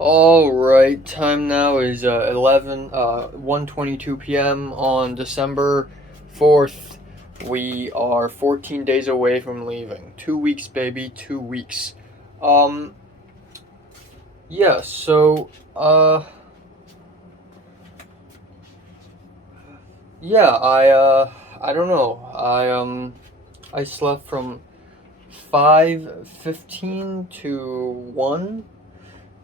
Alright, time now is 1:22 p.m. on December 4th. We are 14 days away from leaving. 2 weeks, baby, 2 weeks. Um, yeah, so, yeah, I don't know. I slept from 5:15 to 1.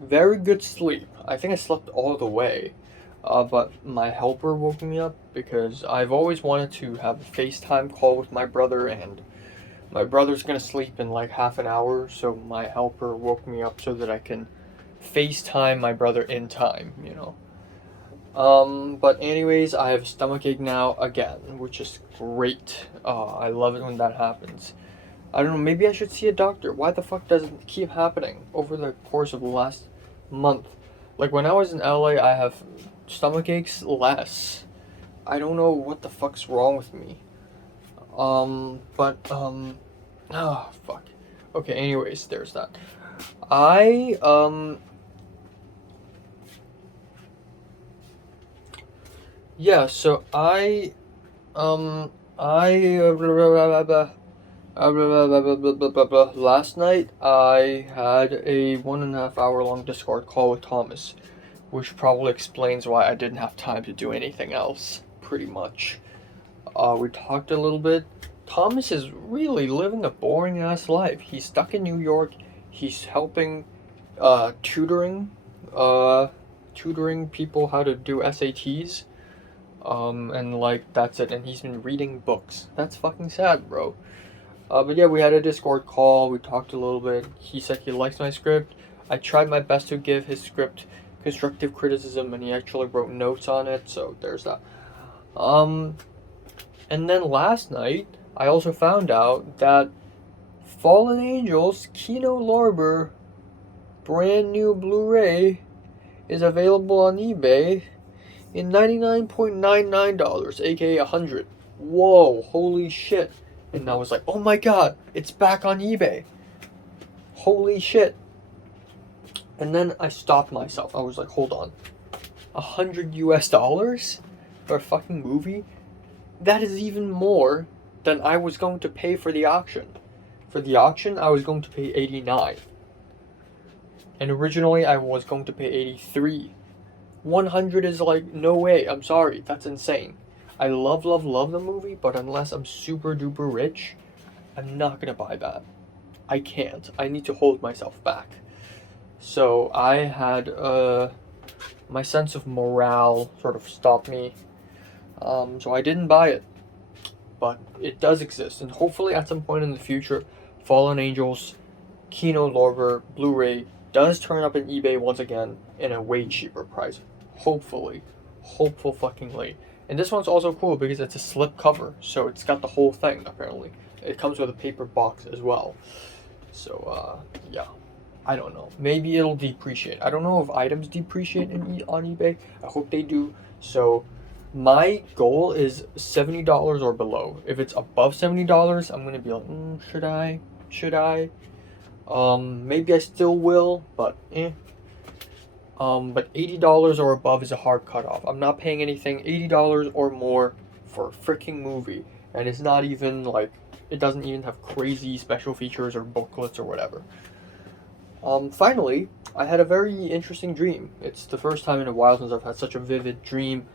Very good sleep. I think I slept all the way. But my helper woke me up because I've always wanted to have a FaceTime call with my brother, and my brother's gonna sleep in like half an hour, so my helper woke me up so that I can FaceTime my brother in time. But anyways, I have a stomach ache now again, which is great. I love it when that happens. I don't know, maybe I should see a doctor. Why the fuck does it keep happening over the course of the last month? Like when I was in LA, I have stomach aches less. I don't know what the fuck's wrong with me. Oh fuck. Okay, anyways, there's that. I, yeah, so um, I, last night I had a 1.5 hour long Discord call with Thomas, which probably explains why I didn't have time to do anything else, pretty much. We talked a little bit. Thomas is really living a boring ass life. He's stuck in New York. He's helping, tutoring, uh, tutoring people how to do SATs. And like that's it. And he's been reading books. That's fucking sad, bro. But yeah, we had a Discord call. We talked a little bit. He said he likes my script. I tried my best to give his script constructive criticism, and he actually wrote notes on it. So there's that. Um, and then last night, I also found out that Fallen Angels Kino Lorber brand new Blu-ray is available on eBay in $99.99, aka 100. Whoa, holy shit. And I was like, oh my god, it's back on eBay. Holy shit. And then I stopped myself. I was like, hold on. $100 for a fucking movie? That is even more than I was going to pay for the auction. For the auction, I was going to pay 89. And originally I was going to pay 83. 100 is like, no way. I'm sorry. That's insane. I love, love, love the movie, but unless I'm super duper rich, I'm not gonna buy that. I can't. I need to hold myself back. So I had my sense of morale sort of stop me. So I didn't buy it, but it does exist, and hopefully at some point in the future, Fallen Angels Kino Lorber Blu-ray does turn up in eBay once again in a way cheaper price. Hopefully, hopeful fuckingly. And this one's also cool because it's a slip cover, so it's got the whole thing apparently. It comes with a paper box as well. So yeah. I don't know. Maybe it'll depreciate. I don't know if items depreciate on eBay. I hope they do. So my goal is $70 or below. If it's above $70, I'm gonna be like, should I? Should I? Maybe I still will, but eh. But $80 or above is a hard cutoff. I'm not paying anything $80 or more for a freaking movie, and it's not even like it doesn't even have crazy special features or booklets or whatever. Finally, I had a very interesting dream. It's the first time in a while since I've had such a vivid dream.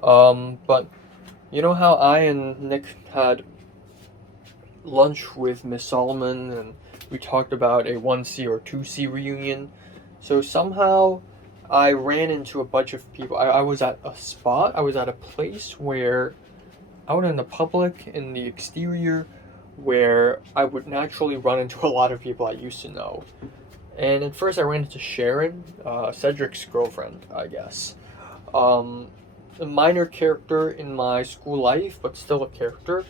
But you know how I and Nick had lunch with Miss Solomon and we talked about a 1C or 2C reunion? So somehow I ran into a bunch of people. I was at a spot, I was at a place where out in the public, in the exterior, where I would naturally run into a lot of people I used to know. And at first, I ran into Sharon, Cedric's girlfriend, I guess. Um, a minor character in my school life, but still a character.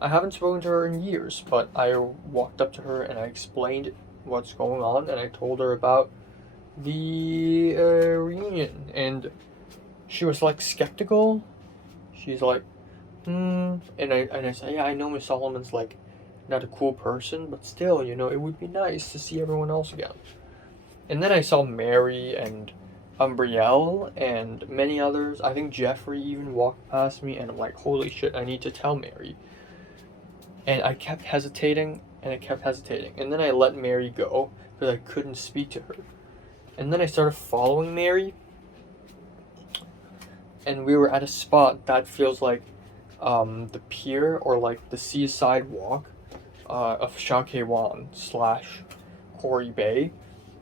I haven't spoken to her in years, but I walked up to her and I explained what's going on, and I told her about the reunion. And she was like skeptical. She's like, and I said, yeah, I know Miss Solomon's like not a cool person, but still, it would be nice to see everyone else again. And then I saw Mary and Umbrielle and many others. I think Jeffrey even walked past me, and I'm like, holy shit, I need to tell Mary. And I kept hesitating, and I kept hesitating. And then I let Mary go because I couldn't speak to her. And then I started following Mary, and we were at a spot that feels like the pier or like the seaside walk of Shah Wan / Quarry Bay.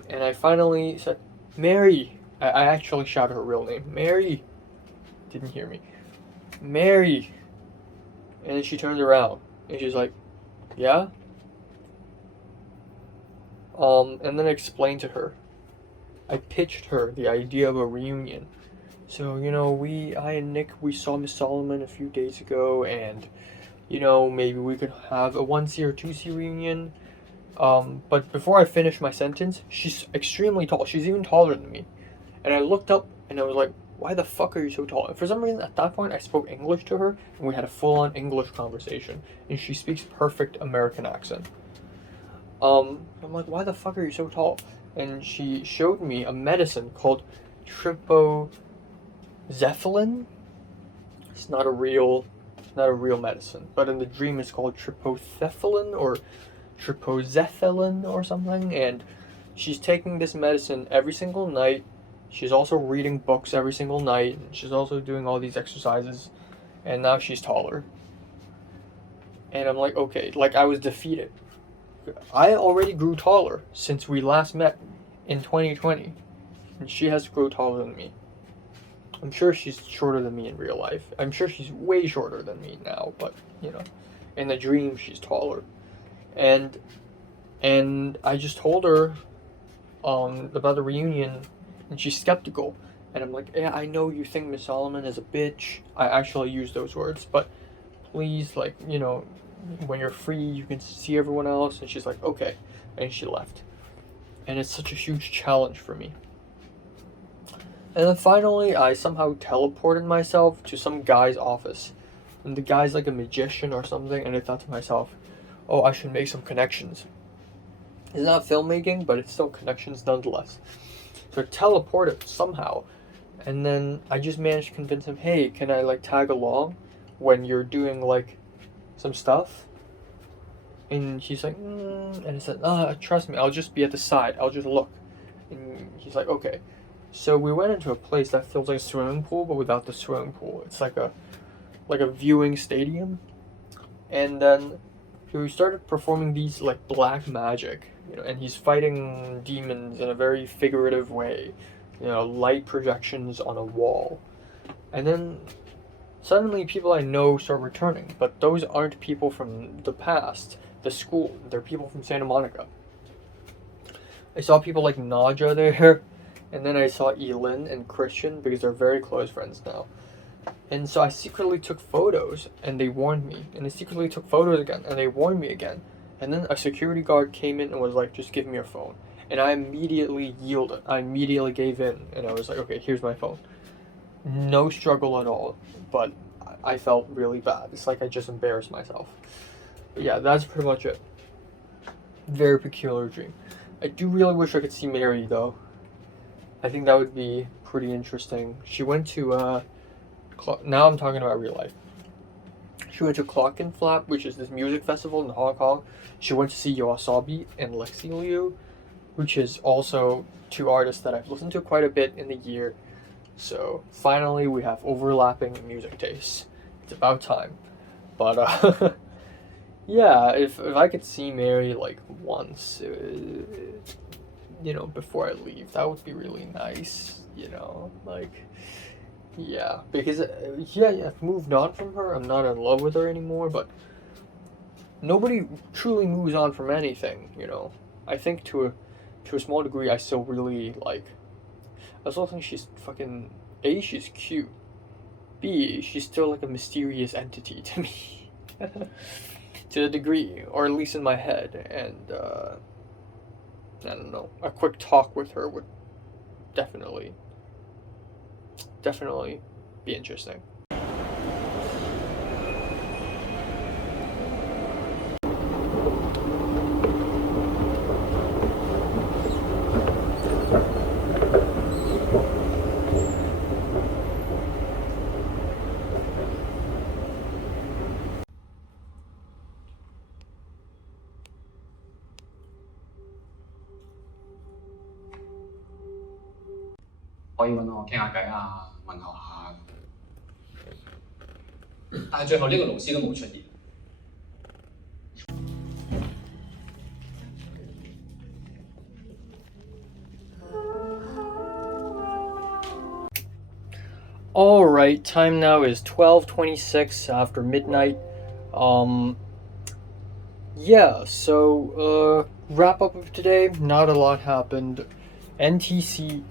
And I finally said, Mary. I actually shouted her real name. Mary. Didn't hear me. Mary. And then she turns around and she's like, yeah? And then I explained to her. I pitched her the idea of a reunion. So, I and Nick, we saw Miss Solomon a few days ago, and, maybe we could have a 1C or 2C reunion. But before I finished my sentence, she's extremely tall. She's even taller than me. And I looked up, and I was like, why the fuck are you so tall? And for some reason, at that point, I spoke English to her, and we had a full-on English conversation. And she speaks perfect American accent. I'm like, why the fuck are you so tall? And she showed me a medicine called tryptophan. It's not a real medicine, but in the dream it's called tryptophan or tryptophan or something. And she's taking this medicine every single night. She's also reading books every single night, and she's also doing all these exercises, and now she's taller. And I'm like, okay, like I was defeated. I already grew taller since we last met in 2020, and she has to grow taller than me. I'm sure she's shorter than me in real life. I'm sure she's way shorter than me now, but, in the dream she's taller. And I just told her about the reunion, and she's skeptical. And I'm like, yeah, I know you think Miss Solomon is a bitch. I actually use those words, but please, when you're free, you can see everyone else. And she's like, okay. And she left. And it's such a huge challenge for me. And then finally, I somehow teleported myself to some guy's office. And the guy's like a magician or something. And I thought to myself, oh, I should make some connections. It's not filmmaking, but it's still connections nonetheless. So I teleported somehow. And then I just managed to convince him, hey, can I tag along when you're doing some stuff? And he's like, and I said, trust me, I'll just be at the side. I'll just look. And he's like, okay. So we went into a place that feels like a swimming pool, but without the swimming pool. It's like a viewing stadium. And then we started performing these black magic, and he's fighting demons in a very figurative way. Light projections on a wall. And then suddenly people I know start returning, but those aren't people from the past, the school. They're people from Santa Monica. I saw people like Naja there, and then I saw Elin and Christian because they're very close friends now. And so I secretly took photos, and they warned me. And I secretly took photos again, and they warned me again. And then a security guard came in and was like, just give me your phone. And I immediately yielded. I immediately gave in, and I was like, okay, here's my phone. No struggle at all, but I felt really bad. It's like I just embarrassed myself. But yeah, that's pretty much it. Very peculiar dream. I do really wish I could see Mary, though. I think that would be pretty interesting. She went to, now I'm talking about real life. She went to Clockenflap, which is this music festival in Hong Kong. She went to see Yoasobi and Lexi Liu, which is also two artists that I've listened to quite a bit in the year. So finally we have overlapping music tastes. It's about time. But yeah, if I could see Mary once, before I leave, that would be really nice. Yeah, because I've moved on from her. I'm not in love with her anymore, but nobody truly moves on from anything. I think to a small degree, I still really I also think she's fucking A, she's cute. B, she's still a mysterious entity to me. To a degree, or at least in my head. And I don't know, a quick talk with her would definitely be interesting. 可以揾我傾下偈啊，問候下。但係最後呢個老師都冇出現。Alright, time now is 12:26 after midnight. Yeah, so, wrap up of today, not a lot happened. NTC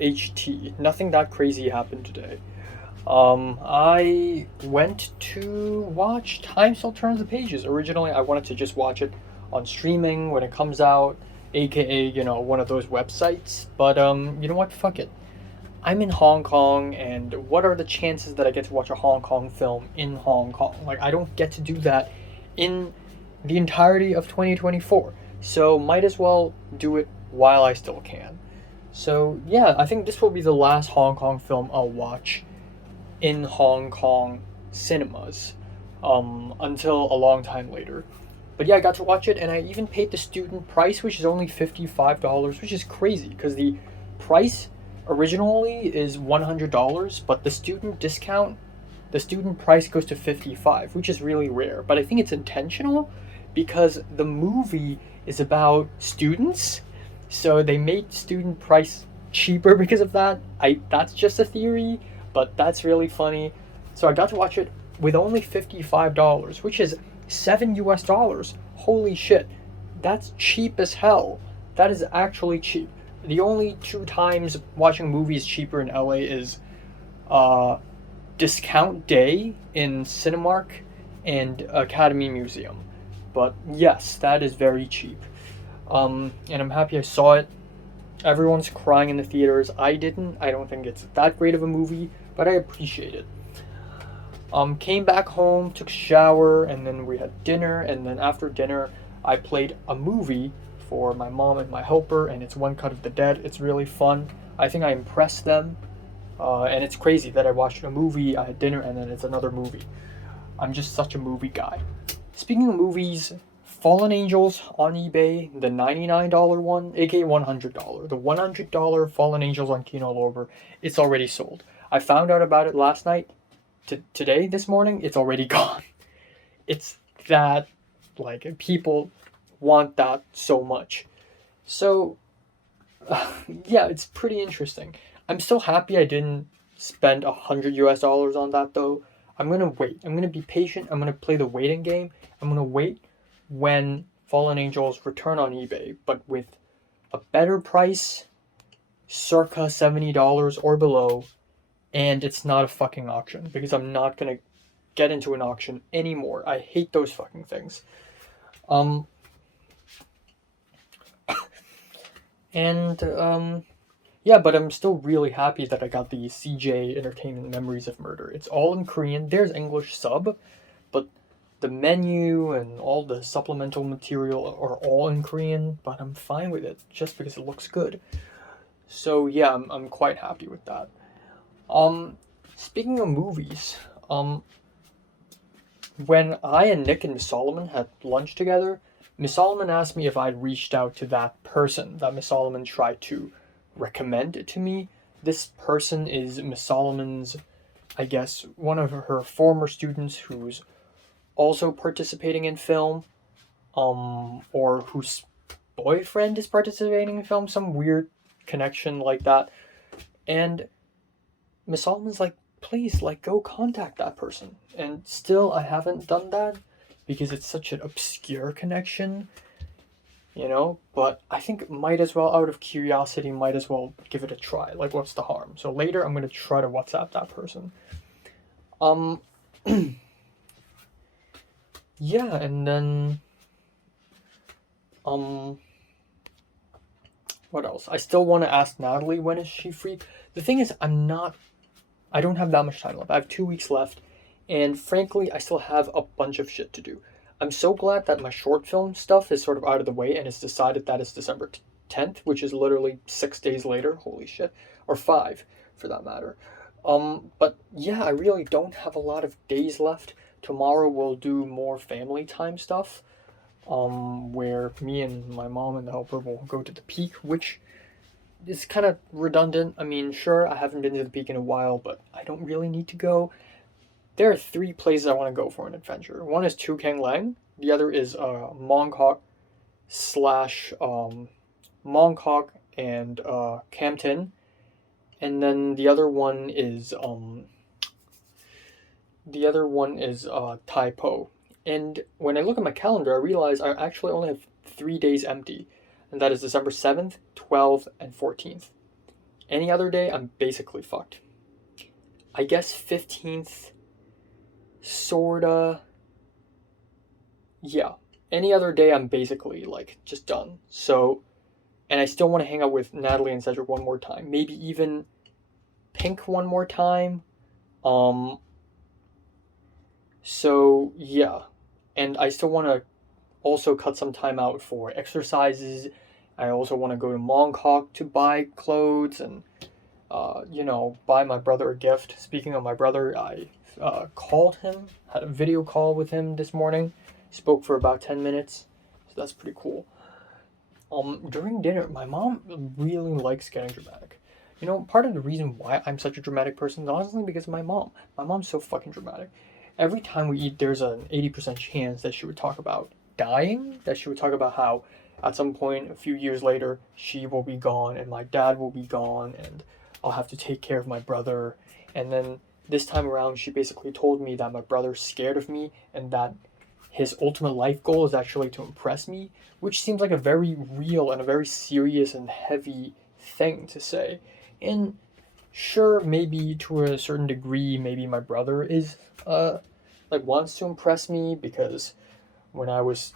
HT, nothing that crazy happened today. I went to watch Time Still Turns the Pages. Originally, I wanted to just watch it on streaming when it comes out, aka, one of those websites. But, you know what? Fuck it. I'm in Hong Kong, and what are the chances that I get to watch a Hong Kong film in Hong Kong? Like, I don't get to do that in the entirety of 2024. So, might as well do it while I still can. So, yeah, I think this will be the last Hong Kong film I'll watch in Hong Kong cinemas until a long time later. But yeah, I got to watch it, and I even paid the student price, which is only $55, which is crazy because the price originally is $100, but the student discount, the student price goes to $55, which is really rare. But I think it's intentional because the movie is about students, so they made student price cheaper because of that. That's just a theory, but that's really funny. So I got to watch it with only $55, which is $7. Holy shit. That's cheap as hell. That is actually cheap. The only two times watching movies cheaper in LA is Discount Day in Cinemark and Academy Museum. But yes, that is very cheap. And I'm happy I saw it. Everyone's crying in the theaters. I didn't. I don't think it's that great of a movie, but I appreciate it. Came back home, took a shower, and then we had dinner, and then after dinner, I played a movie for my mom and my helper, and it's One Cut of the Dead. It's really fun. I think I impressed them, and it's crazy that I watched a movie, I had dinner, and then it's another movie. I'm just such a movie guy. Speaking of movies, Fallen Angels on eBay, the $99 one, aka $100. The $100 Fallen Angels on Kino Lorber, it's already sold. I found out about it last night. Today, this morning, it's already gone. It's that, like, people want that so much. So, yeah, it's pretty interesting. I'm still happy I didn't spend $100 on that, though. I'm gonna wait. I'm gonna be patient. I'm gonna play the waiting game. I'm gonna wait when Fallen Angels return on eBay, but with a better price, circa $70 or below, and it's not a fucking auction, because I'm not gonna get into an auction anymore. I hate those fucking things. Yeah, but I'm still really happy that I got the CJ Entertainment Memories of Murder. It's all in Korean. There's English sub, but the menu and all the supplemental material are all in Korean, but I'm fine with it just because it looks good. So yeah, I'm quite happy with that. Speaking of movies, when I and Nick and Miss Solomon had lunch together, Miss Solomon asked me if I'd reached out to that person that Miss Solomon tried to recommend to me. This person is Miss Solomon's, I guess, one of her former students who's also participating in film, or whose boyfriend is participating in film, some weird connection like that. And Miss Solomon's like, please, like, go contact that person. And still, I haven't done that because it's such an obscure connection, but I think might as well, out of curiosity, might as well give it a try. Like, what's the harm? So later, I'm going to try to WhatsApp that person. Yeah, and then, what else? I still want to ask Natalie when is she free. The thing is, I don't have that much time left. I have 2 weeks left, and frankly, I still have a bunch of shit to do. I'm so glad that my short film stuff is sort of out of the way, and it's decided that it's December 10th, which is literally 6 days later. Holy shit. Or 5, for that matter. But yeah, I really don't have a lot of days left. Tomorrow we'll do more family time stuff, where me and my mom and the helper will go to the Peak, which it's kind of redundant. I mean, sure, I haven't been to the peak in a while, but I don't really need to go. There are 3 places I want to go for an adventure. One is Chukeng Lang. The other is Mongkok slash Mongkok and Campton. And then the other one is Tai Po. And when I look at my calendar, I realize I actually only have 3 days empty, and that is December 7th, 12th, and 14th. Any other day, I'm basically fucked. I guess 15th, sorta. Yeah. Any other day, I'm basically, like, just done. So, and I still want to hang out with Natalie and Cedric one more time. Maybe even Pink one more time. So, yeah. And I still want to also cut some time out for exercises. I also want to go to Mongkok to buy clothes and, buy my brother a gift. Speaking of my brother, I called him, had a video call with him this morning, spoke for about 10 minutes, so that's pretty cool. During dinner, my mom really likes getting dramatic. Part of the reason why I'm such a dramatic person is honestly because of my mom. My mom's so fucking dramatic. Every time we eat, there's an 80% chance that she would talk about dying, that she would talk about how at some point a few years later she will be gone and my dad will be gone and I'll have to take care of my brother. And then this time around she basically told me that my brother's scared of me and that his ultimate life goal is actually to impress me, which seems like a very real and a very serious and heavy thing to say. And sure, maybe to a certain degree, maybe my brother is wants to impress me, because when I was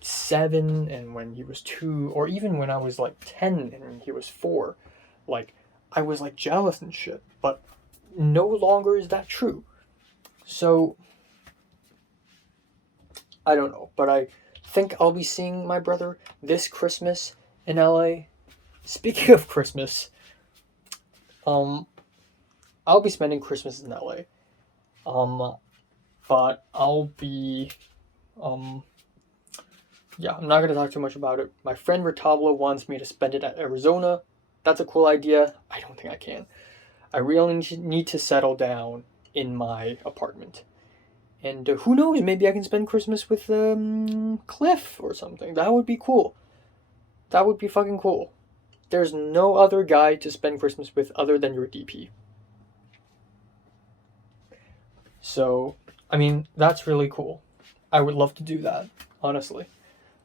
7 and when he was 2, or even when I was 10 and he was 4, I was jealous and shit, but no longer is that true. So I don't know, but I think I'll be seeing my brother this Christmas in LA. Speaking of Christmas, I'll be spending Christmas in LA. But I'll be, I'm not going to talk too much about it. My friend Retablo wants me to spend it at Arizona. That's a cool idea. I don't think I can. I really need to settle down in my apartment. And who knows, maybe I can spend Christmas with Cliff or something. That would be cool. That would be fucking cool. There's no other guy to spend Christmas with other than your DP. So, I mean, that's really cool. I would love to do that, honestly.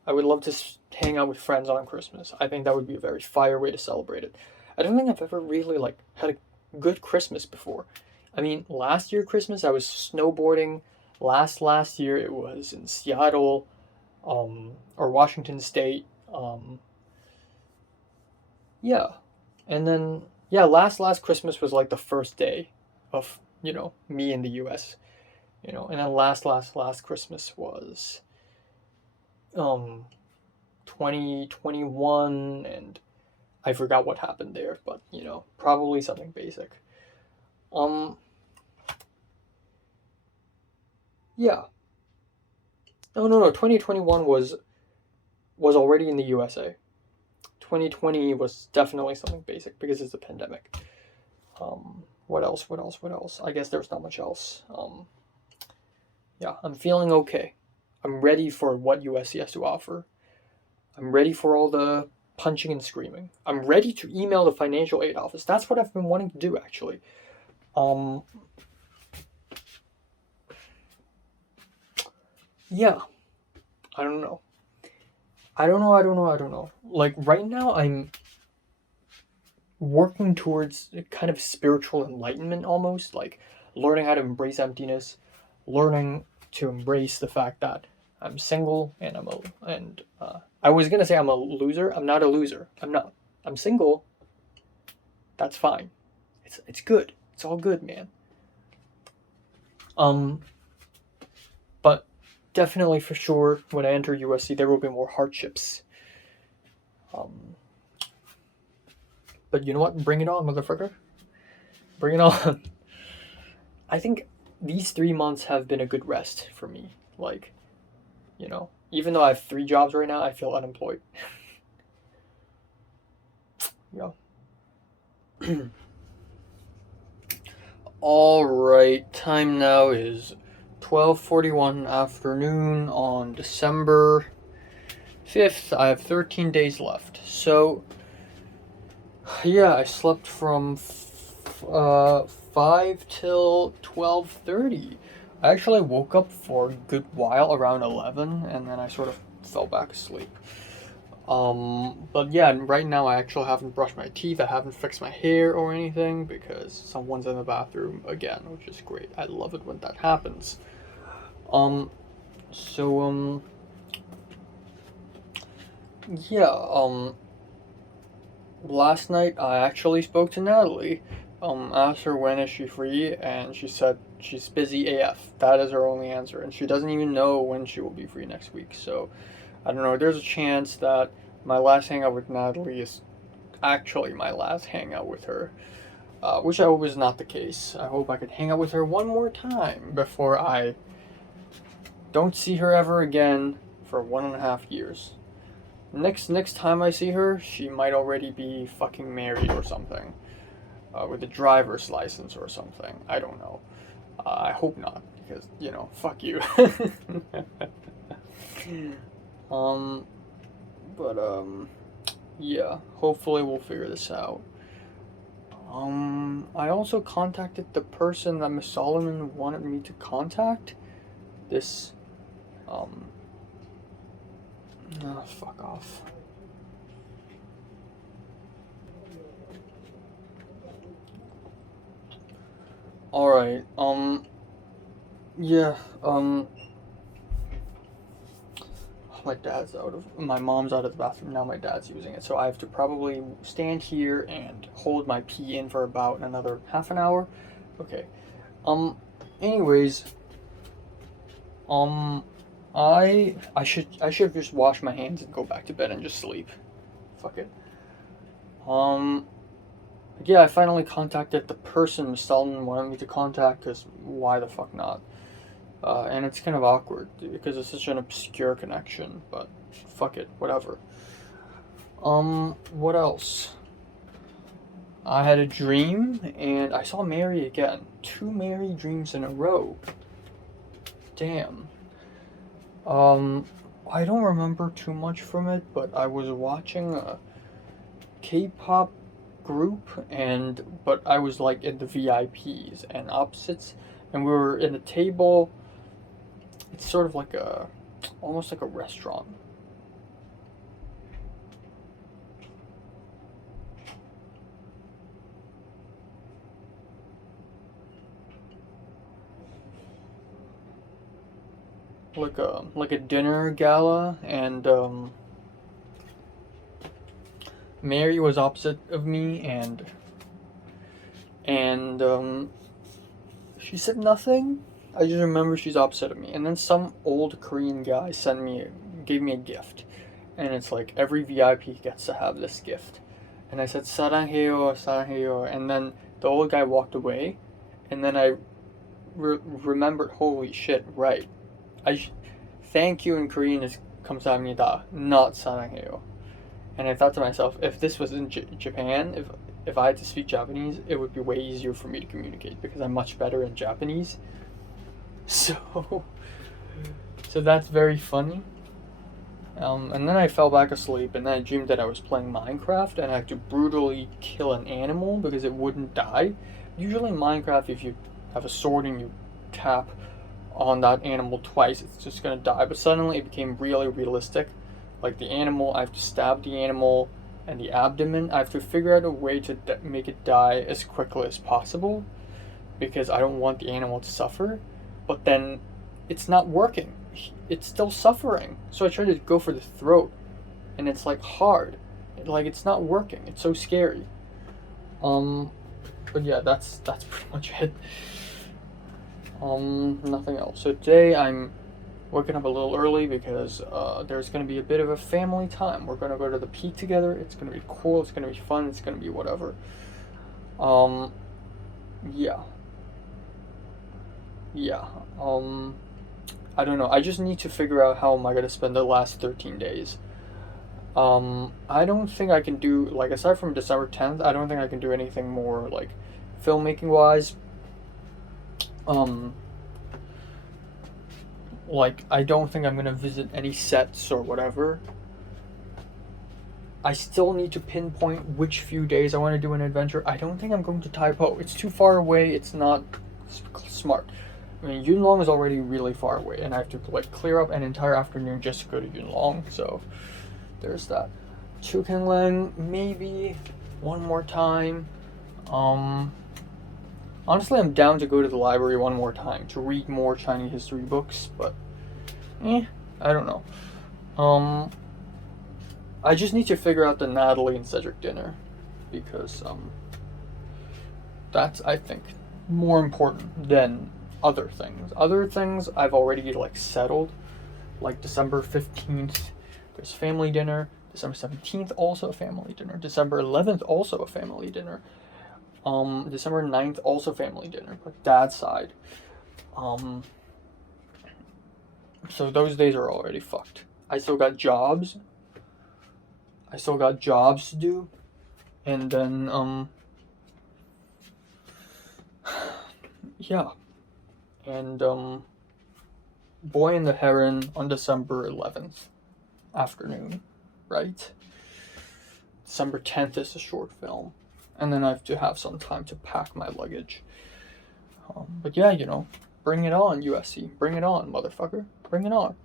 I would love to hang out with friends on Christmas. I think that would be a very fire way to celebrate it. I don't think I've ever really, had a good Christmas before. I mean, last year Christmas, I was snowboarding. Last year, it was in Seattle, or Washington State. Yeah. And then, last Christmas was, the first day of, me in the U.S., and then last Christmas was 2021, and I forgot what happened there, but probably something basic. Yeah. No, 2021 was already in the USA. 2020 was definitely something basic because it's a pandemic. What else? I guess there's not much else. I'm feeling okay. I'm ready for what USC has to offer. I'm ready for all the punching and screaming. I'm ready to email the financial aid office. That's what I've been wanting to do, actually. Yeah. I don't know. Right now, I'm working towards a kind of spiritual enlightenment almost, learning how to embrace emptiness, learning to embrace the fact that I'm single and I was gonna say I'm a loser. I'm not a loser. I'm not. I'm single. That's fine. It's good. It's all good, man. But definitely for sure, when I enter USC, there will be more hardships. But you know what? Bring it on, motherfucker. Bring it on. I think these 3 months have been a good rest for me. Even though I have 3 jobs right now, I feel unemployed. Yeah. Alright, time now is 12:41 afternoon on December 5th. I have 13 days left. So, yeah, I slept from 5 till 12:30. I actually woke up for a good while around 11, and then I sort of fell back asleep. But yeah, right now I actually haven't brushed my teeth, I haven't fixed my hair or anything because someone's in the bathroom again, which is great. I love it when that happens. So, yeah, last night I actually spoke to Natalie, asked her when is she free, and she said she's busy AF. That is her only answer, and she doesn't even know when she will be free next week, so I don't know, there's a chance that my last hangout with Natalie is actually my last hangout with her, which I hope is not the case. I hope I could hang out with her one more time before I don't see her ever again for 1.5 years. Next time I see her, she might already be fucking married or something, with a driver's license or something. I don't know. I hope not, because, fuck you. But, yeah, hopefully we'll figure this out. I also contacted the person that Miss Solomon wanted me to contact. This, fuck off. Alright, yeah, my mom's out of the bathroom now, my dad's using it, so I have to probably stand here and hold my pee in for about another half an hour. Okay, anyways, I should just wash my hands and go back to bed and just sleep. Fuck it. Yeah, I finally contacted the person Miss Sullivan wanted me to contact, because why the fuck not? And it's kind of awkward because it's such an obscure connection, but fuck it, whatever. What else? I had a dream and I saw Mary again. 2 Mary dreams in a row. Damn. I don't remember too much from it, but I was watching a K-pop group, but I was like in the VIPs and opposites, and we were in a table. It's sort of like almost like a restaurant. Like a dinner gala, and Mary was opposite of me, and she said nothing. I just remember she's opposite of me, and then some old Korean guy gave me a gift, and it's like every VIP gets to have this gift, and I said 사랑해요, 사랑해요, and then the old guy walked away, and then I remembered, holy shit, right? Thank you in Korean is 감사합니다, not 사랑해요. And I thought to myself, if this was in Japan, if I had to speak Japanese, it would be way easier for me to communicate because I'm much better in Japanese. So that's very funny. And then I fell back asleep, and then I dreamed that I was playing Minecraft, and I had to brutally kill an animal because it wouldn't die. Usually in Minecraft, if you have a sword and you tap on that animal twice, it's just gonna die. But suddenly it became really realistic. Like the animal, I have to stab the animal and the abdomen. I have to figure out a way to make it die as quickly as possible because I don't want the animal to suffer. But then it's not working. It's still suffering. So I try to go for the throat, and it's like hard. Like it's not working. It's so scary. But yeah, that's pretty much it. Nothing else. So today I'm waking up a little early because there's going to be a bit of a family time. We're going to go to the peak together. It's going to be cool. It's going to be fun. It's going to be whatever. Yeah. I don't know. I just need to figure out how am I going to spend the last 13 days. I don't think I can do, like, aside from December 10th, I don't think I can do anything more, like, filmmaking wise. Like, I don't think I'm gonna visit any sets or whatever. I still need to pinpoint which few days I want to do an adventure. I don't think I'm going to Tai Po. It's too far away. It's not smart. I mean, Yunlong is already really far away, and I have to like clear up an entire afternoon just to go to Yunlong. So there's that. Chukenlang, maybe one more time. Honestly, I'm down to go to the library one more time to read more Chinese history books, but I don't know. I just need to figure out the Natalie and Cedric dinner, because that's, I think, more important than other things. Other things I've already like settled, like December 15th, there's family dinner. December 17th, also a family dinner. December 11th, also a family dinner. December 9th, also family dinner, but dad's side. So those days are already fucked. I still got jobs to do. And then, yeah. And, Boy and the Heron on December 11th afternoon, right? December 10th is a short film. And then I have to have some time to pack my luggage. But yeah, you know, bring it on, USC. Bring it on, motherfucker. Bring it on.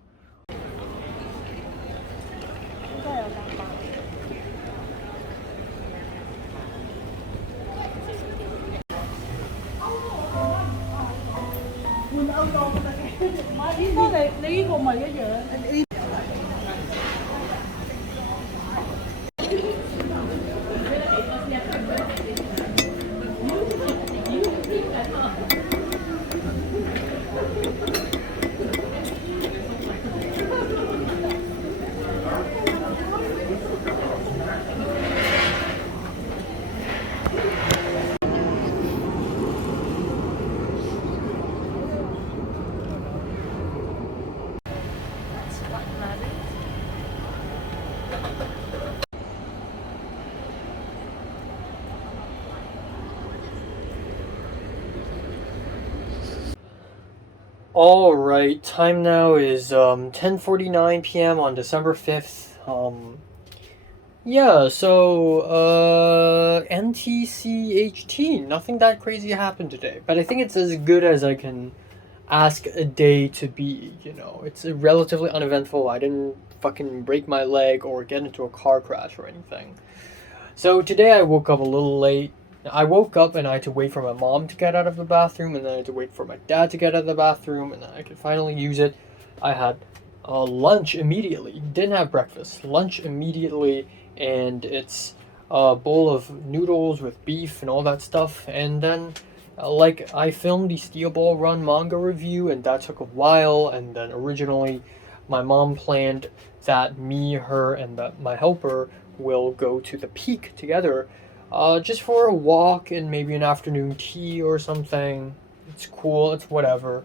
All right, time now is 10:49 p.m. on December 5th. Yeah, so NTCHT, nothing that crazy happened today, but I think it's as good as I can ask a day to be, you know. It's relatively uneventful. I didn't fucking break my leg or get into a car crash or anything. So today I woke up a little late. I woke up and I had to wait for my mom to get out of the bathroom, and then I had to wait for my dad to get out of the bathroom, and then I could finally use it. I had lunch immediately. Didn't have breakfast. Lunch immediately, and it's a bowl of noodles with beef and all that stuff. And then, like, I filmed the Steel Ball Run manga review, and that took a while. And then originally, my mom planned that me, her, and my helper will go to the Peak together. Just for a walk and maybe an afternoon tea or something. It's cool, it's whatever.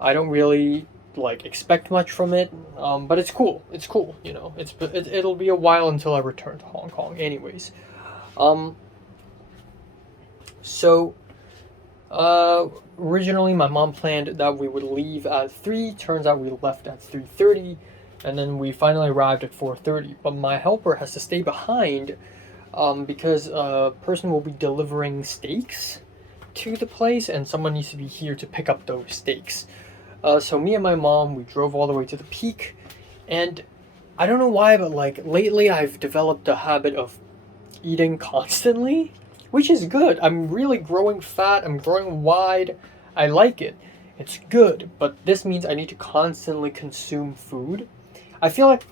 I don't really like expect much from it, but it's cool. It's cool, you know. It'll be a while until I return to Hong Kong, anyways. So originally my mom planned that we would leave at 3. Turns out we left at 3:30, and then we finally arrived at 4:30. But my helper has to stay behind. Because a person will be delivering steaks to the place, and someone needs to be here to pick up those steaks. So me and my mom, we drove all the way to the Peak, and I don't know why, but like lately I've developed a habit of eating constantly, which is good. I'm really growing fat, I'm growing wide, I like it. It's good, but this means I need to constantly consume food. I feel like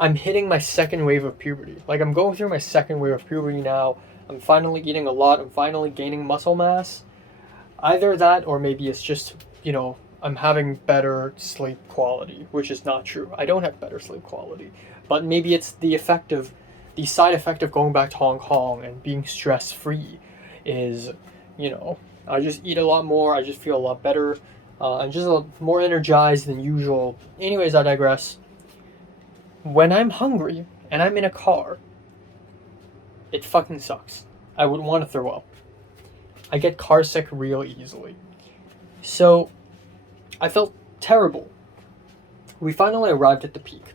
I'm hitting my second wave of puberty. Like, I'm going through my second wave of puberty now. I'm finally eating a lot. I'm finally gaining muscle mass. Either that, or maybe it's just, you know, I'm having better sleep quality, which is not true. I don't have better sleep quality. But maybe it's the side effect of going back to Hong Kong and being stress-free is, you know, I just eat a lot more. I just feel a lot better. I'm just a lot more energized than usual. Anyways, I digress. When I'm hungry and I'm in a car, it fucking sucks. I would want to throw up. I get car sick real easily. So, I felt terrible. We finally arrived at the Peak,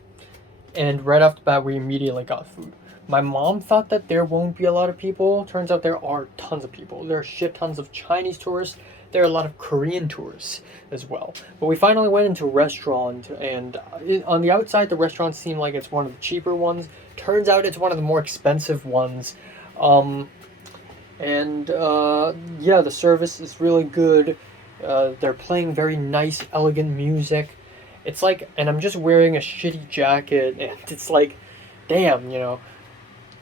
and right off the bat, we immediately got food. My mom thought that there won't be a lot of people. Turns out there are tons of people. There are shit tons of Chinese tourists. There are a lot of Korean tourists as well. But we finally went into a restaurant, and on the outside, the restaurant seemed like it's one of the cheaper ones. Turns out it's one of the more expensive ones. Yeah, the service is really good. They're playing very nice, elegant music. It's like, and I'm just wearing a shitty jacket, and it's like, damn,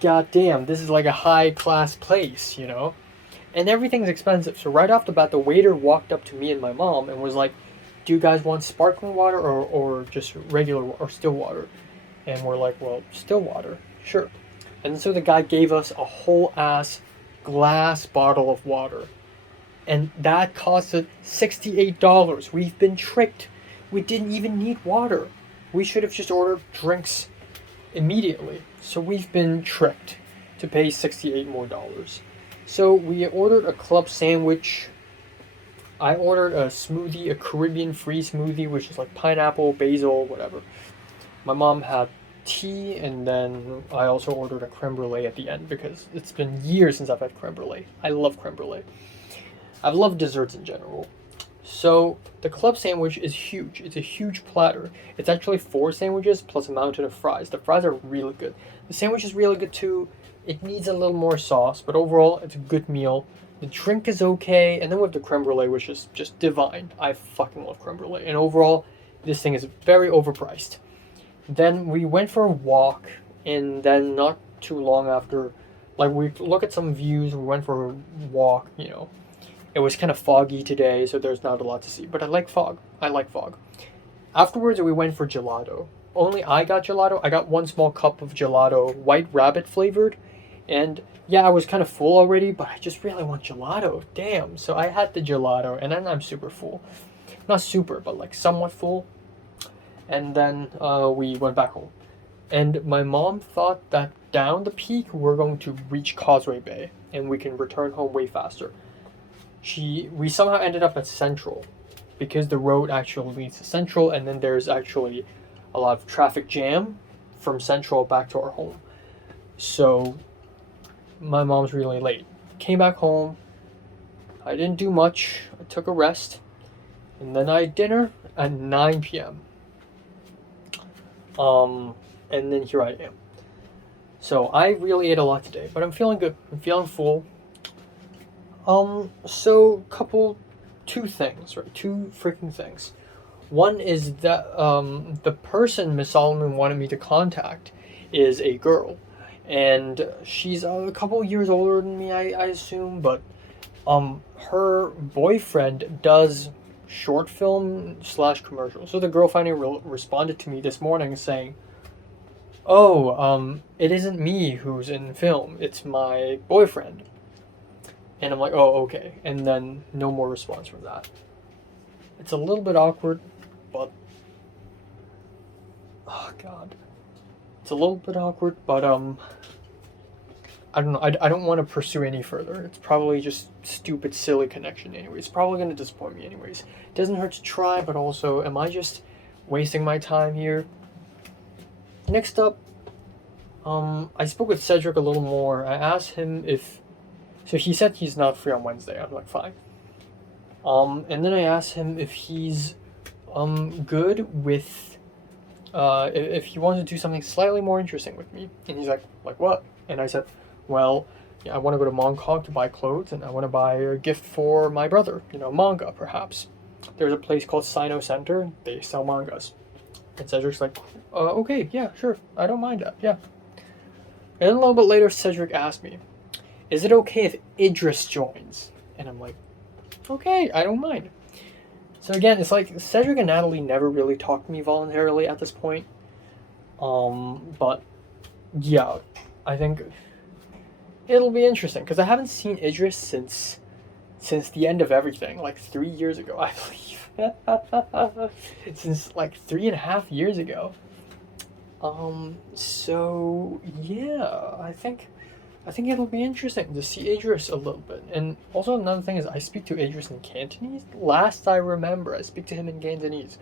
god damn, this is like a high class place, And everything's expensive. So right off the bat, the waiter walked up to me and my mom and was like, "Do you guys want sparkling water or just regular or still water?" And we're like, "Well, still water, sure." And so the guy gave us a whole ass glass bottle of water. And that costed $68. We've been tricked. We didn't even need water. We should have just ordered drinks immediately. So we've been tricked to pay $68 more. So we ordered a club sandwich. I ordered a smoothie, a Caribbean free smoothie, which is like pineapple, basil, whatever. My mom had tea, and then I also ordered a creme brulee at the end because it's been years since I've had creme brulee. I love creme brulee. I've loved desserts in general. So the club sandwich is huge. It's a huge platter. It's actually 4 sandwiches plus a mountain of fries. The fries are really good. The sandwich is really good too. It needs a little more sauce, but overall it's a good meal. The drink is okay, and then we have the creme brulee, which is just divine. I fucking love creme brulee. And overall, this thing is very overpriced. Then we went for a walk, and then not too long after, like we look at some views, we went for a walk, It was kind of foggy today, so there's not a lot to see. But I like fog. Afterwards, we went for gelato. Only I got gelato. I got 1 small cup of gelato, white rabbit flavored. And yeah, I was kind of full already, but I just really want gelato. Damn. So I had the gelato, and then I'm super full. Not super, but like somewhat full. And then we went back home. And my mom thought that down the Peak, we're going to reach Causeway Bay, and we can return home way faster. We somehow ended up at Central because the road actually leads to Central, and then there's actually a lot of traffic jam from Central back to our home. So my mom's really late. Came back home. I didn't do much. I took a rest, and then I had dinner at 9 p.m. And then here I am. So I really ate a lot today, but I'm feeling good. I'm feeling full. So two things, right? 2 freaking things. One is that, the person Miss Solomon wanted me to contact is a girl, and she's a couple years older than me, I assume, but, her boyfriend does short film / commercial. So the girl finally responded to me this morning saying, "Oh, it isn't me who's in film, it's my boyfriend." And I'm like, "Oh, okay." And then no more response from that. It's a little bit awkward, but oh god. It's a little bit awkward, but I don't know. I don't want to pursue any further. It's probably just stupid, silly connection anyways. It's probably going to disappoint me anyways. It doesn't hurt to try, but also, am I just wasting my time here? Next up, I spoke with Cedric a little more. I asked him so he said he's not free on Wednesday. I'm like, fine. And then I asked him if he's good with if he wants to do something slightly more interesting with me. And he's like what? And I said, well, yeah, I want to go to Mongkok to buy clothes, and I want to buy a gift for my brother, manga perhaps. There's a place called Sino Center. They sell mangas. And Cedric's like, okay, yeah, sure. I don't mind that, yeah. And then a little bit later, Cedric asked me, is it okay if Idris joins? And I'm like, okay, I don't mind. So again, it's like Cedric and Natalie never really talked to me voluntarily at this point. But yeah, I think it'll be interesting because I haven't seen Idris since the end of everything, like 3 years ago, I believe. Since like 3.5 years ago. So yeah, I think it'll be interesting to see Idris a little bit. And also another thing is I speak to Idris in Cantonese. Last I remember, I speak to him in Cantonese.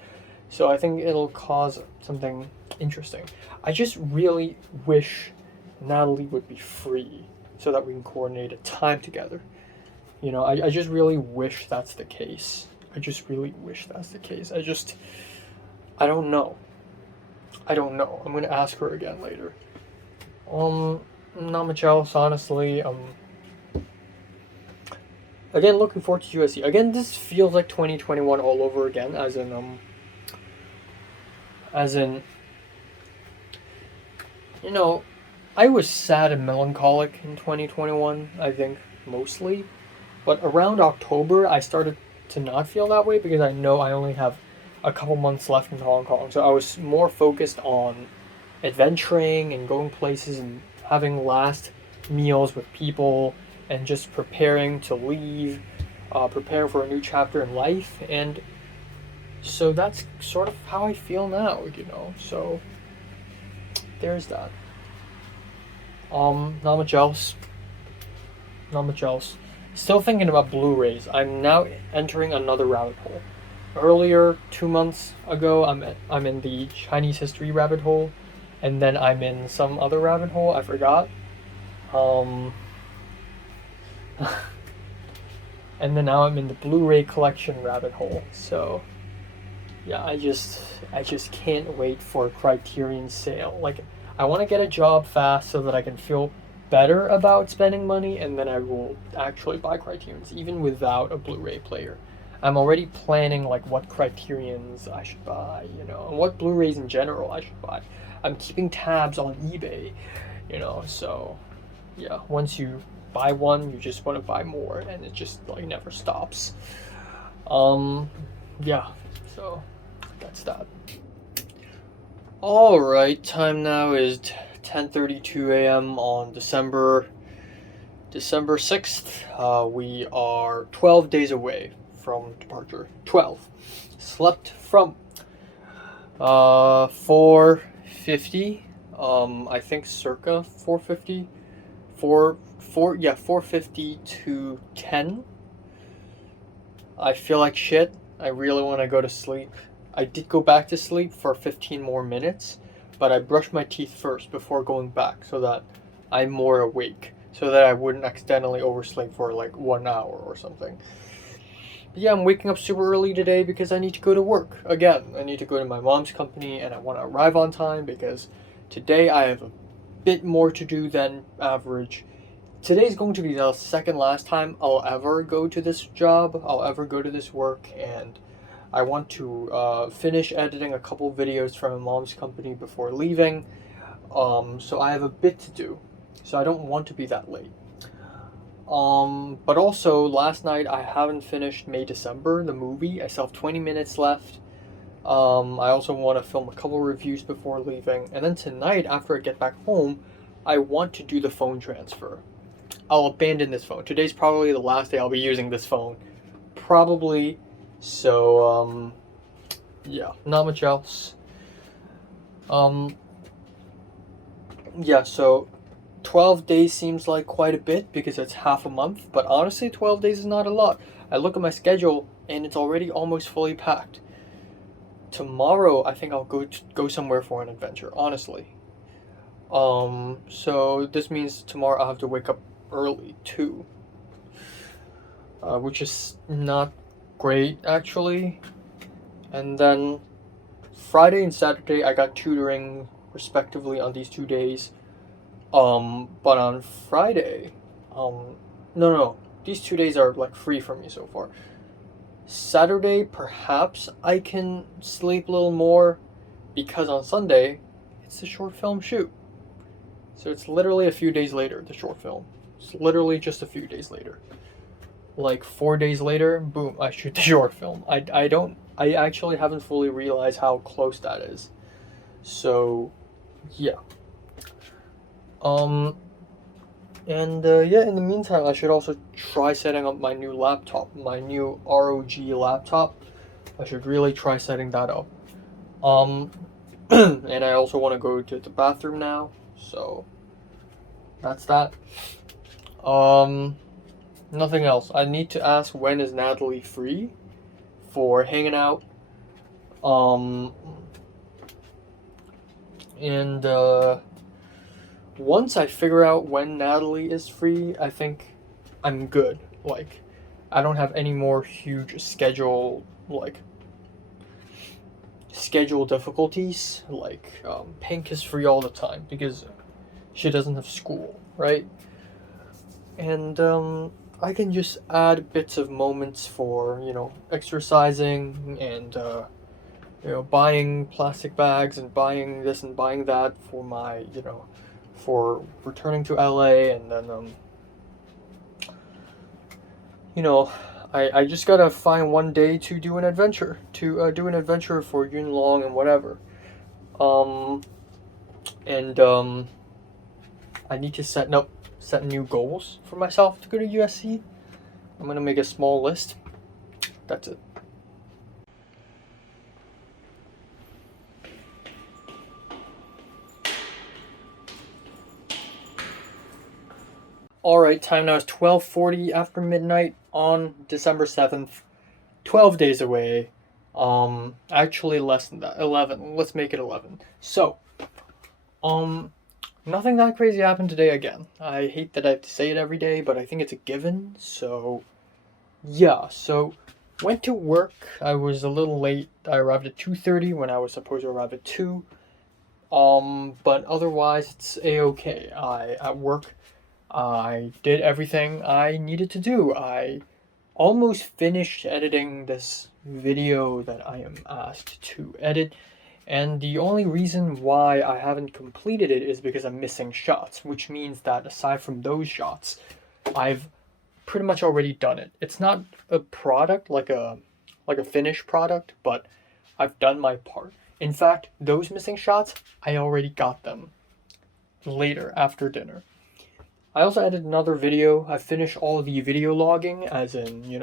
So I think it'll cause something interesting. I just really wish Natalie would be free so that we can coordinate a time together. You know, I just really wish that's the case. I just really wish that's the case. I don't know. I don't know. I'm gonna ask her again later. Not much else, honestly. Again, looking forward to USC. Again, this feels like 2021 all over again, as in, you know, I was sad and melancholic in 2021, I think, mostly. But around October, I started to not feel that way because I know I only have a couple months left in Hong Kong. So I was more focused on adventuring and going places and having last meals with people and just preparing to leave, preparing for a new chapter in life. And so that's sort of how I feel now, you know. So there's that. Not much else. Not much else. Still thinking about Blu-rays. I'm now entering another rabbit hole. Earlier, 2 months ago, I'm in the Chinese history rabbit hole, and then I'm in some other rabbit hole. I forgot. And then now I'm in the Blu-ray collection rabbit hole. So, yeah, I just can't wait for a Criterion sale. Like, I want to get a job fast so that I can feel better about spending money, and then I will actually buy Criterions, even without a Blu-ray player. I'm already planning like what Criterions I should buy, you know, and what Blu-rays in general I should buy. I'm keeping tabs on eBay, you know, so yeah, once you buy one, you just want to buy more, and it just like never stops. Yeah, so that's that. All right, time now is 10:32 a.m. on December 6th. We are 12 days away from departure. 12. Slept from 4:50. I think circa 4:50. 4:50 to 10. I feel like shit. I really want to go to sleep. I did go back to sleep for 15 more minutes, but I brushed my teeth first before going back so that I'm more awake, so that I wouldn't accidentally oversleep for like 1 hour or something. But yeah, I'm waking up super early today because I need to go to work. Again, I need to go to my mom's company and I want to arrive on time because today I have a bit more to do than average. Today's going to be the second last time I'll ever go to this job, I'll ever go to this work, and I want to finish editing a couple videos from my mom's company before leaving. So I have a bit to do. So I don't want to be that late. But also, last night I haven't finished May December, the movie. I still have 20 minutes left. I also want to film a couple reviews before leaving. And then tonight, after I get back home, I want to do the phone transfer. I'll abandon this phone. Today's probably the last day I'll be using this phone. Probably. So, yeah, not much else. Yeah, so 12 days seems like quite a bit because it's half a month, but honestly, 12 days is not a lot. I look at my schedule and it's already almost fully packed. Tomorrow, I think I'll go somewhere for an adventure, honestly. So this means tomorrow I'll have to wake up early too, which is not great actually. And then Friday and Saturday I got tutoring respectively on these 2 days. But on Friday, no, these 2 days are like free for me so far. Saturday, perhaps I can sleep a little more because on Sunday, it's a short film shoot. So it's literally a few days later, the short film. It's literally just a few days later. Like 4 days later, boom, I shoot the short film. I actually haven't fully realized how close that is. So, yeah. Yeah, in the meantime, I should also try setting up my new laptop, my new ROG laptop. I should really try setting that up. And I also want to go to the bathroom now, so that's that. Nothing else. I need to ask, when is Natalie free for hanging out? And once I figure out when Natalie is free, I think I'm good. Like, I don't have any more huge schedule difficulties. Like, Pink is free all the time because she doesn't have school, right? And I can just add bits of moments for, exercising and buying plastic bags and buying this and buying that for my, for returning to LA. And then I just gotta find one day to do an adventure, for Yunlong and whatever. And I need to set new goals for myself to go to USC. I'm gonna make a small list. That's it. Alright, time now is 12:40 after midnight on December 7th. 12 days away. Actually less than that. 11. Let's make it 11. So, nothing that crazy happened today again. I hate that I have to say it every day, but I think it's a given. So, yeah. So, went to work. I was a little late. I arrived at 2:30 when I was supposed to arrive at 2. But otherwise it's a-okay. At work, I did everything I needed to do. I almost finished editing this video that I am asked to edit, and the only reason why I haven't completed it is because I'm missing shots, which means that aside from those shots, I've pretty much already done it. It's not a product like a finished product, but I've done my part. In fact, those missing shots, I already got them later after dinner. I also edited another video. I finished all the video logging, as in,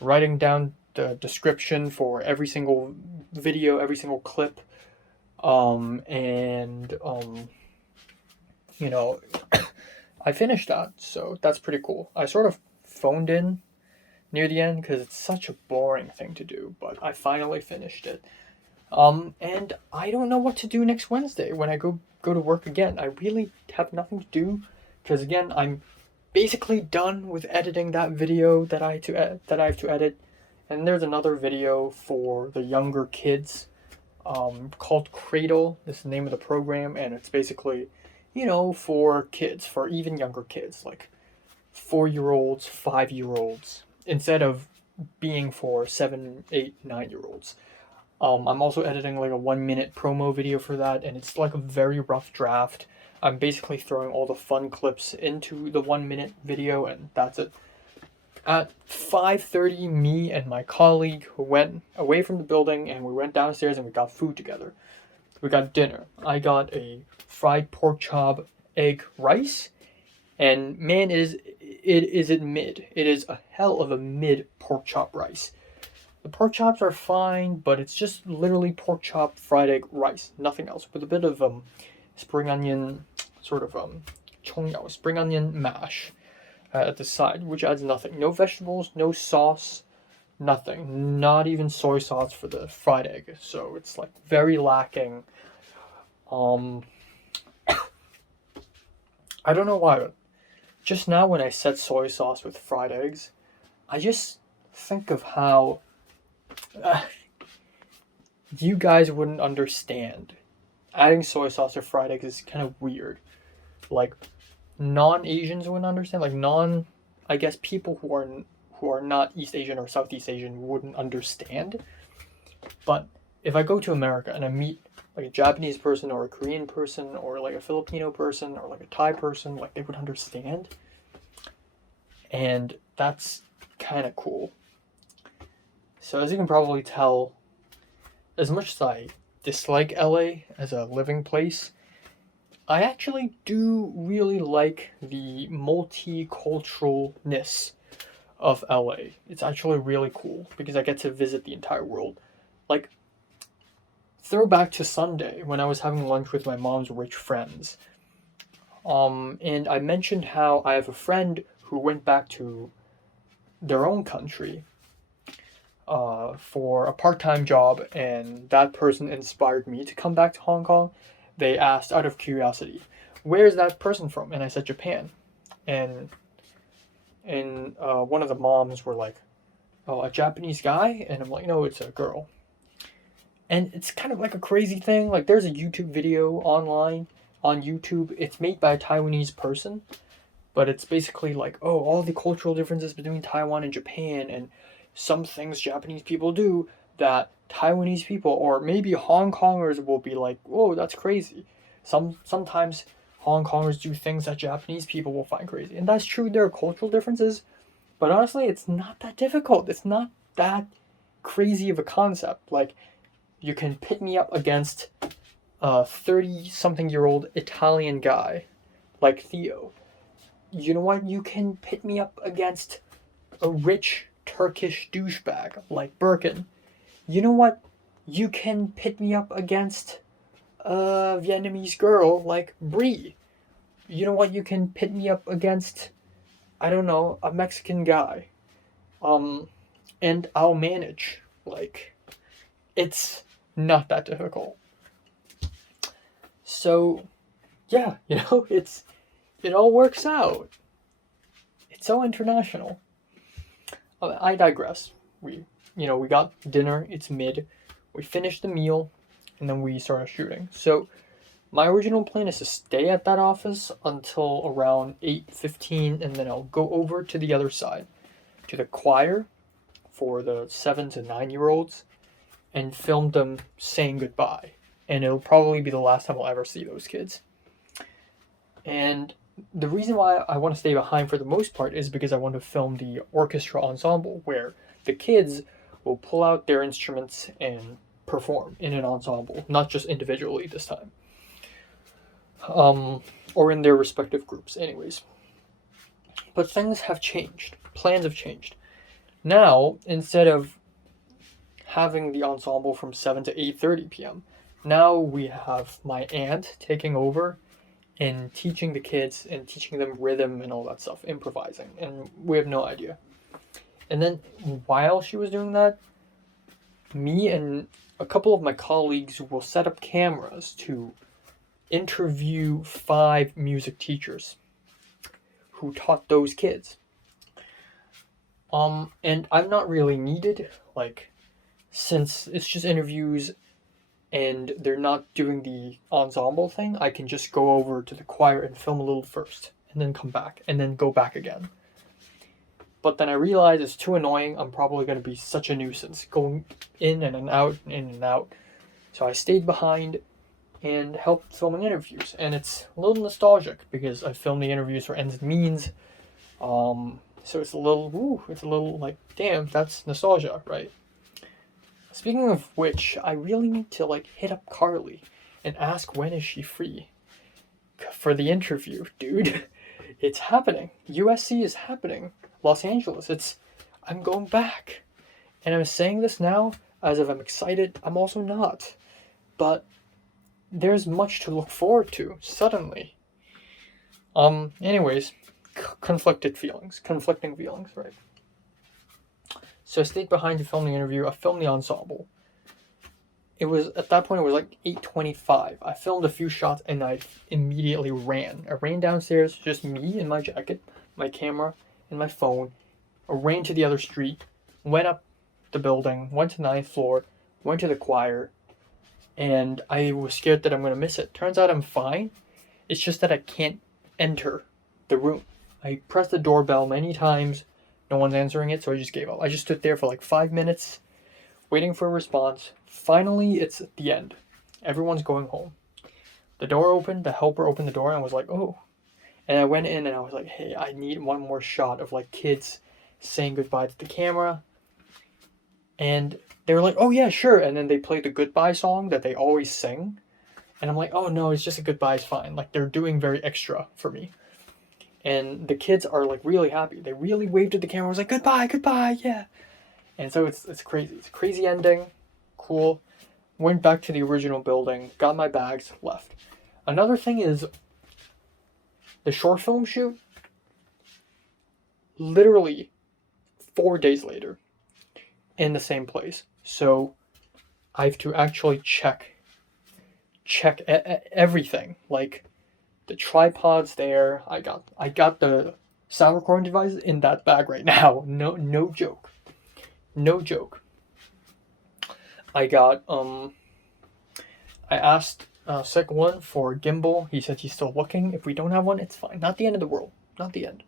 writing down the description for every single video, every single clip. I finished that, so that's pretty cool. I sort of phoned in near the end because it's such a boring thing to do, but I finally finished it. And I don't know what to do next Wednesday when I go to work again. I really have nothing to do. Because again, I'm basically done with editing that video that I have to edit, and there's another video for the younger kids, called Cradle. This is the name of the program, and it's basically, for kids, for even younger kids, like 4-year-olds, 5-year-olds, instead of being for 7, 8, 9-year-olds. I'm also editing like a 1-minute promo video for that, and it's like a very rough draft. I'm basically throwing all the fun clips into the 1-minute video, and that's it. At 5:30, me and my colleague went away from the building, and we went downstairs and we got food together. We got dinner. I got a fried pork chop, egg, rice, and man, it is mid. It is a hell of a mid pork chop rice. The pork chops are fine, but it's just literally pork chop, fried egg, rice, nothing else, with a bit of spring onion, spring onion mash at the side, which adds nothing. No vegetables, no sauce, nothing. Not even soy sauce for the fried egg. So it's like very lacking. I don't know why, but just now when I said soy sauce with fried eggs, I just think of how you guys wouldn't understand. Adding soy sauce to fried eggs is kind of weird. Like, non-Asians wouldn't understand. Like, I guess people who are not East Asian or Southeast Asian wouldn't understand. But if I go to America and I meet like a Japanese person or a Korean person or like a Filipino person or like a Thai person, like they would understand. And that's kind of cool. So as you can probably tell, as much as I dislike LA as a living place, I actually do really like the multiculturalness of LA. It's actually really cool because I get to visit the entire world. Like, throwback to Sunday when I was having lunch with my mom's rich friends. And I mentioned how I have a friend who went back to their own country for a part-time job, and that person inspired me to come back to Hong Kong. They asked out of curiosity, "Where is that person from?" And I said Japan, and one of the moms were like, "Oh, a Japanese guy?" And I'm like, "No, it's a girl." And it's kind of like a crazy thing. Like, there's a YouTube video online on YouTube. It's made by a Taiwanese person, but it's basically like, oh, all the cultural differences between Taiwan and Japan, and some things Japanese people do that Taiwanese people or maybe Hong Kongers will be like, whoa, that's crazy. Sometimes Hong Kongers do things that Japanese people will find crazy. And that's true, there are cultural differences, but honestly, it's not that difficult. It's not that crazy of a concept. Like, you can pit me up against a 30-something-year-old Italian guy like Theo. You know what? You can pit me up against a rich Turkish douchebag like Birkin. You know what? You can pit me up against a Vietnamese girl like Brie. You know what? You can pit me up against, I don't know, a Mexican guy. And I'll manage. Like, it's not that difficult. So, yeah, it all works out. It's so international. I digress. We got dinner. It's mid. We finished the meal, and then we started shooting. So, my original plan is to stay at that office until around 8:15, and then I'll go over to the other side, to the choir, for the 7 to 9-year-olds, and film them saying goodbye. And it'll probably be the last time I'll ever see those kids. And the reason why I want to stay behind for the most part is because I want to film the orchestra ensemble, where the kids will pull out their instruments and perform in an ensemble, not just individually this time. Or in their respective groups, anyways. But things have changed. Plans have changed. Now, instead of having the ensemble from 7 to 8:30 p.m., now we have my aunt taking over and teaching the kids and teaching them rhythm and all that stuff, improvising, and we have no idea. And then while she was doing that, me and a couple of my colleagues will set up cameras to interview 5 music teachers who taught those kids. And I'm not really needed, like, since it's just interviews and they're not doing the ensemble thing, I can just go over to the choir and film a little first, and then come back, and then go back again. But then I realized it's too annoying. I'm probably going to be such a nuisance, going in and out, in and out. So I stayed behind and helped filming interviews. And it's a little nostalgic, because I filmed the interviews for Ends and Means. So it's a little like, damn, that's nostalgia, right? Speaking of which, I really need to hit up Carly and ask when is she free for the interview, dude. It's happening. USC is happening. Los Angeles. I'm going back. And I'm saying this now as if I'm excited. I'm also not. But there's much to look forward to, suddenly. Anyways, conflicting feelings, right? So I stayed behind to film the interview. I filmed the ensemble. At that point, it was like 8:25. I filmed a few shots and I immediately ran. I ran downstairs, just me in my jacket, my camera, and my phone. I ran to the other street, went up the building, went to the 9th floor, went to the choir, and I was scared that I'm going to miss it. Turns out I'm fine. It's just that I can't enter the room. I pressed the doorbell many times. No one's answering it, so I just gave up. I just stood there for like 5 minutes, waiting for a response. Finally, it's at the end. Everyone's going home. The door opened, the helper opened the door, and I was like, oh. And I went in and I was like, hey, I need one more shot of kids saying goodbye to the camera. And they were like, oh yeah, sure. And then they played the goodbye song that they always sing. And I'm like, oh no, it's just a goodbye, it's fine. They're doing very extra for me. And the kids are really happy. They really waved at the camera. I was like, goodbye, yeah. And so it's crazy. It's a crazy ending. Cool. went back to the original building, got my bags, left. Another thing is the short film shoot, literally 4 days later, in the same place. So I have to actually check everything. Like the tripod's there. I got the sound recording device in that bag right now. No joke. No joke. I got I asked Sec One for a gimbal. He said he's still looking. If we don't have one, it's fine. Not the end of the world. Not the end.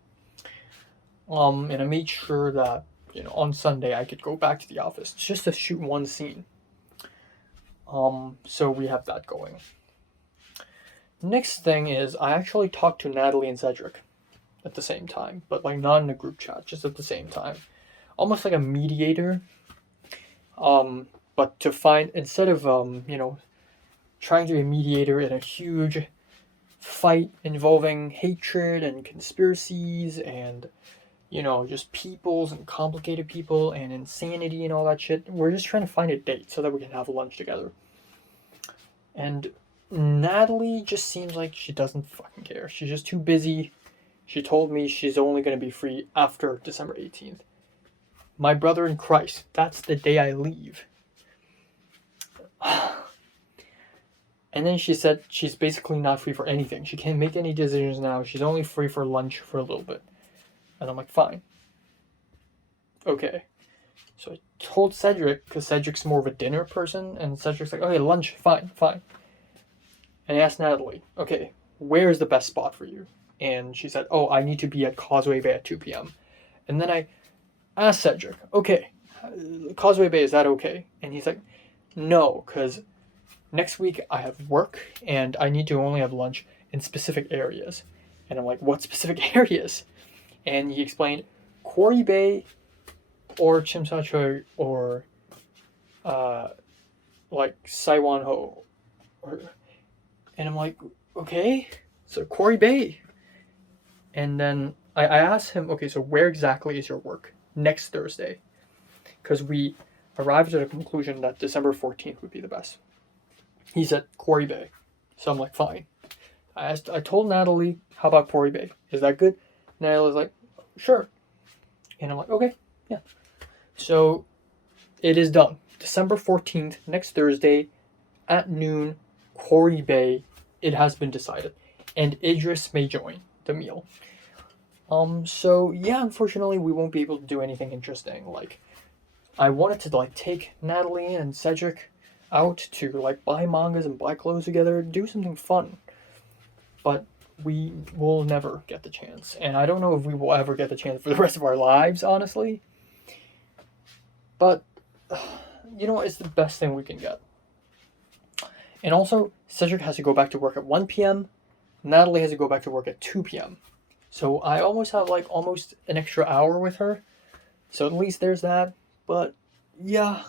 And I made sure that, on Sunday I could go back to the office just to shoot one scene. So we have that going. Next thing is I actually talked to Natalie and Cedric at the same time, but like not in a group chat, just at the same time. Almost like a mediator. But to find, instead of, trying to be a mediator in a huge fight involving hatred and conspiracies and, just peoples and complicated people and insanity and all that shit, we're just trying to find a date so that we can have lunch together. And Natalie just seems like she doesn't fucking care. She's just too busy. She told me she's only going to be free after December 18th. My brother in Christ, that's the day I leave. And then she said she's basically not free for anything. She can't make any decisions now. She's only free for lunch for a little bit. And I'm like, fine. Okay. So I told Cedric, because Cedric's more of a dinner person, and Cedric's like, okay, lunch, fine. And I asked Natalie, okay, where's the best spot for you? And she said, oh, I need to be at Causeway Bay at 2 p.m. And then I asked Cedric, okay, Causeway Bay, is that okay? And he's like, no, because next week I have work and I need to only have lunch in specific areas. And I'm like, what specific areas? And he explained Quarry Bay or Chim Sa Choi or like Saiwan Ho. And I'm like, okay, so Quarry Bay. And then I asked him, okay, so where exactly is your work next Thursday? Because we arrived at a conclusion that December 14th would be the best. He said Quarry Bay. So I'm like, fine. I told Natalie, how about Quarry Bay? Is that good? Natalie's like, sure. And I'm like, okay, yeah. So it is done. December 14th, next Thursday at noon, Quarry Bay. It has been decided. And Idris may join the meal. So yeah, unfortunately we won't be able to do anything interesting. Like, I wanted to take Natalie and Cedric out to buy mangas and buy clothes together, do something fun. But we will never get the chance. And I don't know if we will ever get the chance for the rest of our lives, honestly. But, it's the best thing we can get. And also, Cedric has to go back to work at 1 p.m. Natalie has to go back to work at 2 p.m. So I almost have almost an extra hour with her. So at least there's that. But yeah.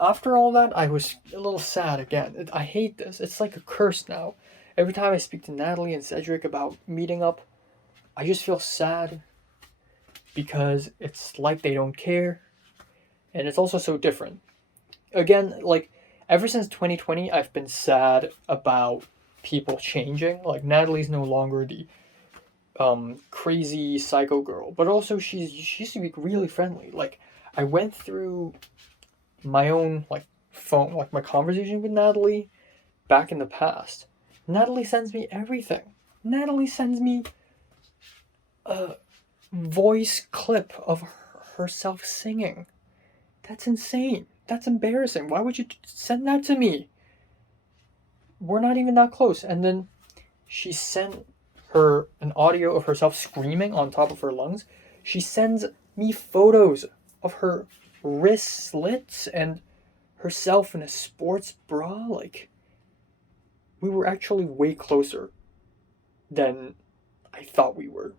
After all that, I was a little sad again. I hate this. It's like a curse now. Every time I speak to Natalie and Cedric about meeting up, I just feel sad. Because it's like they don't care. And it's also so different. Again, ever since 2020, I've been sad about people changing. Natalie's no longer the crazy psycho girl, but also she used to be really friendly. I went through my own phone, my conversation with Natalie back in the past. Natalie sends me everything. Natalie sends me a voice clip of herself singing. That's insane. That's embarrassing. Why would you send that to me? We're not even that close. And then she sent her an audio of herself screaming on top of her lungs. She sends me photos of her wrist slits and herself in a sports bra. We were actually way closer than I thought we were.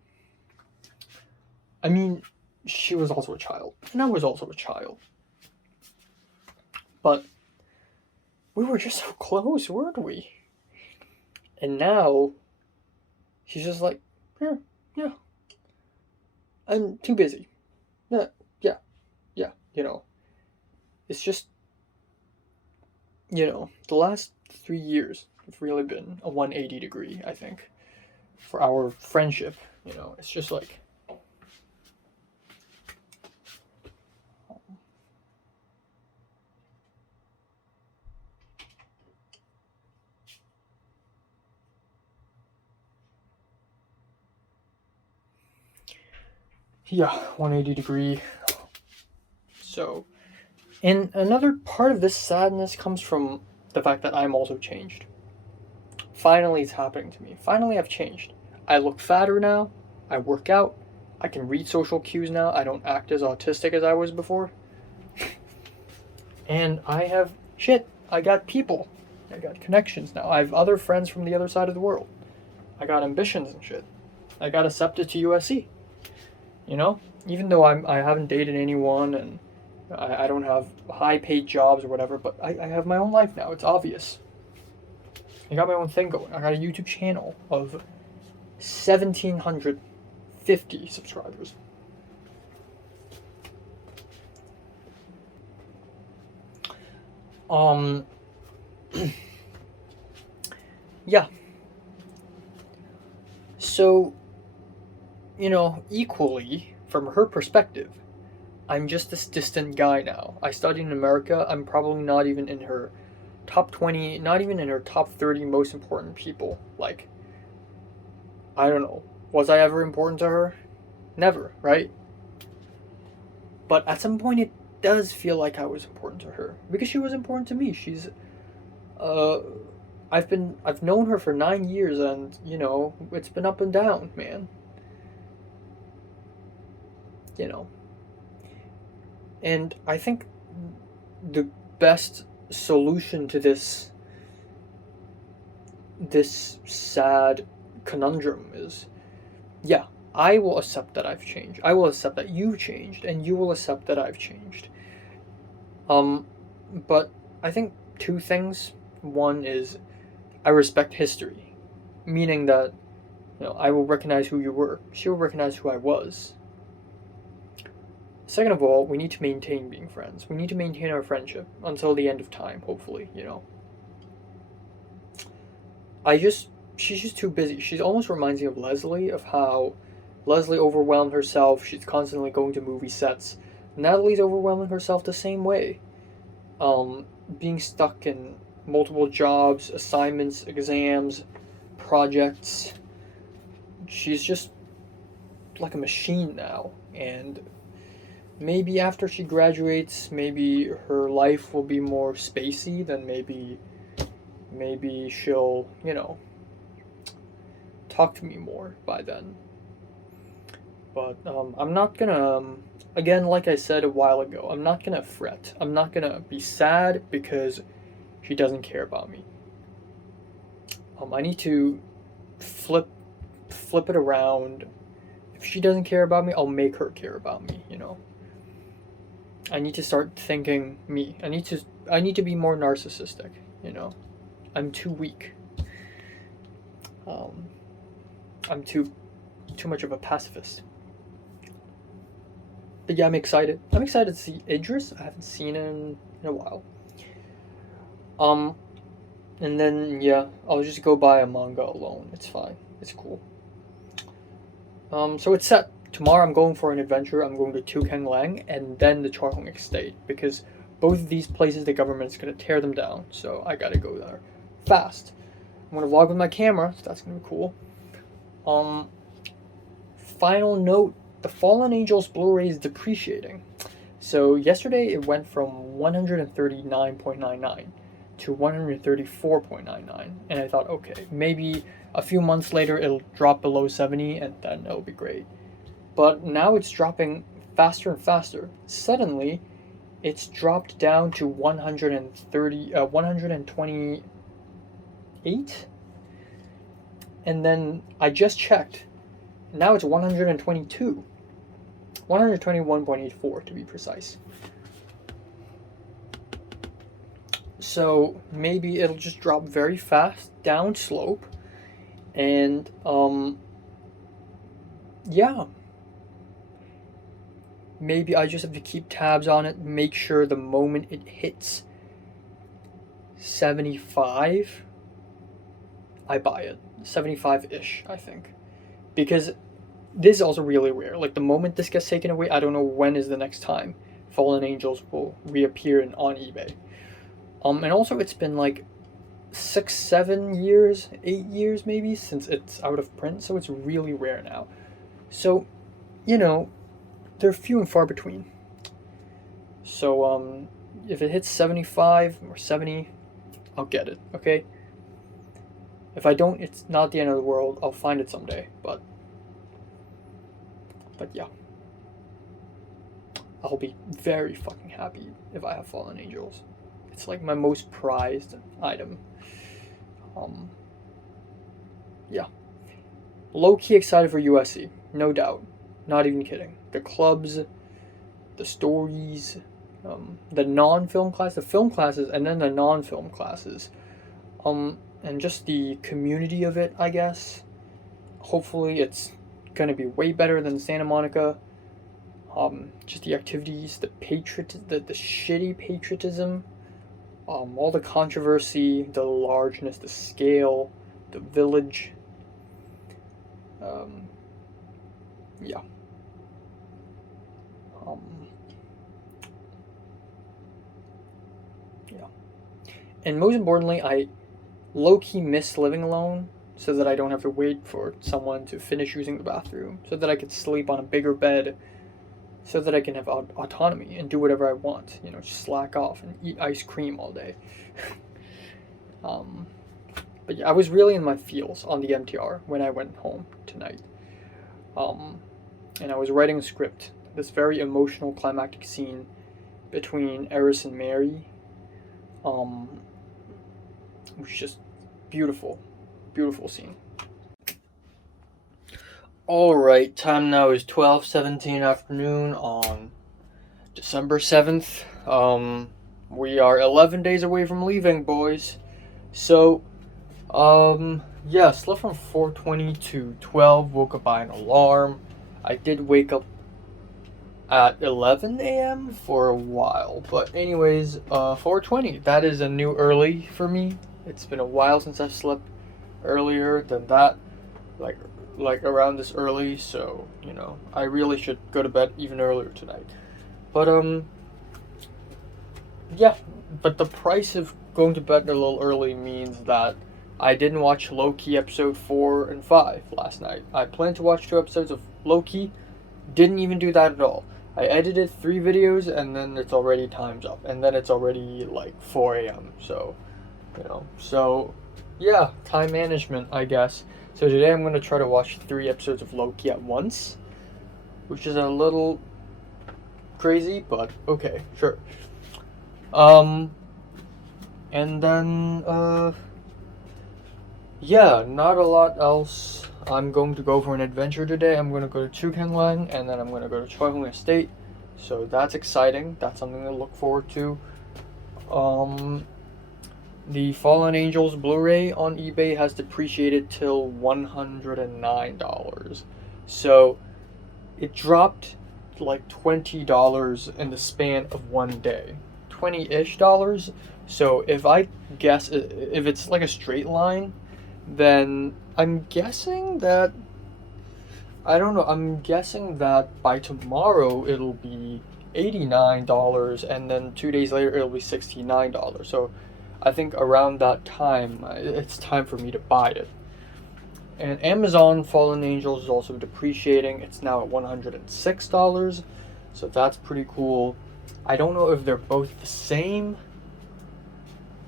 I mean, she was also a child, and I was also a child. But we were just so close, weren't we? And now, she's just like, yeah. I'm too busy. Yeah. It's just the last 3 years have really been a 180 degree, I think, for our friendship. It's just like, yeah, 180 degree. So, and another part of this sadness comes from the fact that I'm also changed. Finally, it's happening to me. Finally, I've changed. I look fatter now. I work out. I can read social cues now. I don't act as autistic as I was before. And I have shit. I got people. I got connections now. I have other friends from the other side of the world. I got ambitions and shit. I got accepted to USC. Even though I haven't dated anyone and I don't have high paid jobs or whatever, but I have my own life now. It's obvious. I got my own thing going. I got a YouTube channel of 1,750 subscribers. Yeah. So, equally, from her perspective, I'm just this distant guy now. I studied in America. I'm probably not even in her top 20, not even in her top 30 most important people. Like, I don't know. Was I ever important to her? Never, right? But at some point, it does feel like I was important to her because she was important to me. I've known her for 9 years, and it's been up and down, man. And I think the best solution to this sad conundrum is, yeah, I will accept that I've changed. I will accept that you've changed, and you will accept that I've changed. But I think two things. One is I respect history, meaning that I will recognize who you were. She will recognize who I was. Second of all, we need to maintain being friends. We need to maintain our friendship until the end of time, hopefully, She's just too busy. She almost reminds me of Leslie, of how Leslie overwhelmed herself. She's constantly going to movie sets. Natalie's overwhelming herself the same way. Being stuck in multiple jobs, assignments, exams, projects. She's just like a machine now, and maybe after she graduates, maybe her life will be more spacey. Then maybe she'll talk to me more by then. But I'm not gonna, again, like I said a while ago, I'm not gonna fret. I'm not gonna be sad because she doesn't care about me. I need to flip it around. If she doesn't care about me, I'll make her care about me. I need to start thinking me. I need to be more narcissistic. I'm too weak. I'm too much of a pacifist. But yeah, I'm excited. I'm excited to see Idris. I haven't seen him in a while. And then yeah, I'll just go buy a manga alone. It's fine. It's cool. So it's set. Tomorrow I'm going for an adventure. I'm going to Tukeng Leng and then the Charhong Estate because both of these places the government's gonna tear them down. So I gotta go there fast. I'm gonna vlog with my camera. So that's gonna be cool. Final note: the Fallen Angels Blu-ray is depreciating. So yesterday it went from 139.99 to 134.99, and I thought, okay, maybe a few months later it'll drop below 70, and then it'll be great. But now it's dropping faster and faster. Suddenly, it's dropped down to 128, and then I just checked. Now it's 122. 121.84 to be precise. So maybe it'll just drop very fast, down slope, and yeah. Maybe I just have to keep tabs on it, make sure the moment it hits 75, I buy it. 75-ish, I think. Because this is also really rare. Like, the moment this gets taken away, I don't know when is the next time Fallen Angels will reappear on eBay. And also it's been like 6, 7 years, 8 years maybe since it's out of print, so it's really rare now. So, you know, they're few and far between. So, if it hits 75 or 70, I'll get it, okay? If I don't, it's not the end of the world. I'll find it someday, but yeah. I'll be very fucking happy if I have Fallen Angels. It's like my most prized item. Yeah. Low-key excited for USC, no doubt. Not even kidding. The clubs, the stories, the non-film class, the film classes, and then the non-film classes. And just the community of it, I guess. Hopefully it's gonna be way better than Santa Monica. Just the activities, the shitty patriotism, all the controversy, the largeness, the scale, the village. Yeah. Yeah. And most importantly, I low-key miss living alone, so that I don't have to wait for someone to finish using the bathroom, so that I could sleep on a bigger bed, so that I can have autonomy and do whatever I want, just slack off and eat ice cream all day. But yeah, I was really in my feels on the MTR when I went home tonight. And I was writing a script, this very emotional climactic scene between Eris and Mary, which is just beautiful scene. Alright, time now is 12:17 afternoon on December 7th. We are 11 days away from leaving, boys. So, yeah, slept from 4:20 to 12, woke up by an alarm. I did wake up at 11 a.m. for a while, but anyways, 4:20, that is a new early for me. It's been a while since I've slept earlier than that, like around this early, so, I really should go to bed even earlier tonight. But, yeah, but the price of going to bed a little early means that I didn't watch Loki episode 4 and 5 last night. I planned to watch 2 episodes of Loki, didn't even do that at all. I edited 3 videos, and then it's already time's up, and then it's already like 4 a.m., so, so, yeah, time management, I guess. So today I'm going to try to watch 3 episodes of Loki at once, which is a little crazy, but okay, sure. And then, yeah, not a lot else. I'm going to go for an adventure today. I'm going to go to Chughanlang, and then I'm going to go to Choi Hong Estate. So that's exciting. That's something to look forward to. The Fallen Angels Blu-ray on eBay has depreciated till $109. So it dropped like $20 in the span of one day. $20-ish. So if I guess, if it's like a straight line, then I'm guessing that, I don't know, I'm guessing that by tomorrow it'll be $89, and then 2 days later it'll be $69. So I think around that time, it's time for me to buy it. And Amazon Fallen Angels is also depreciating. It's now at $106, so that's pretty cool. I don't know if they're both the same.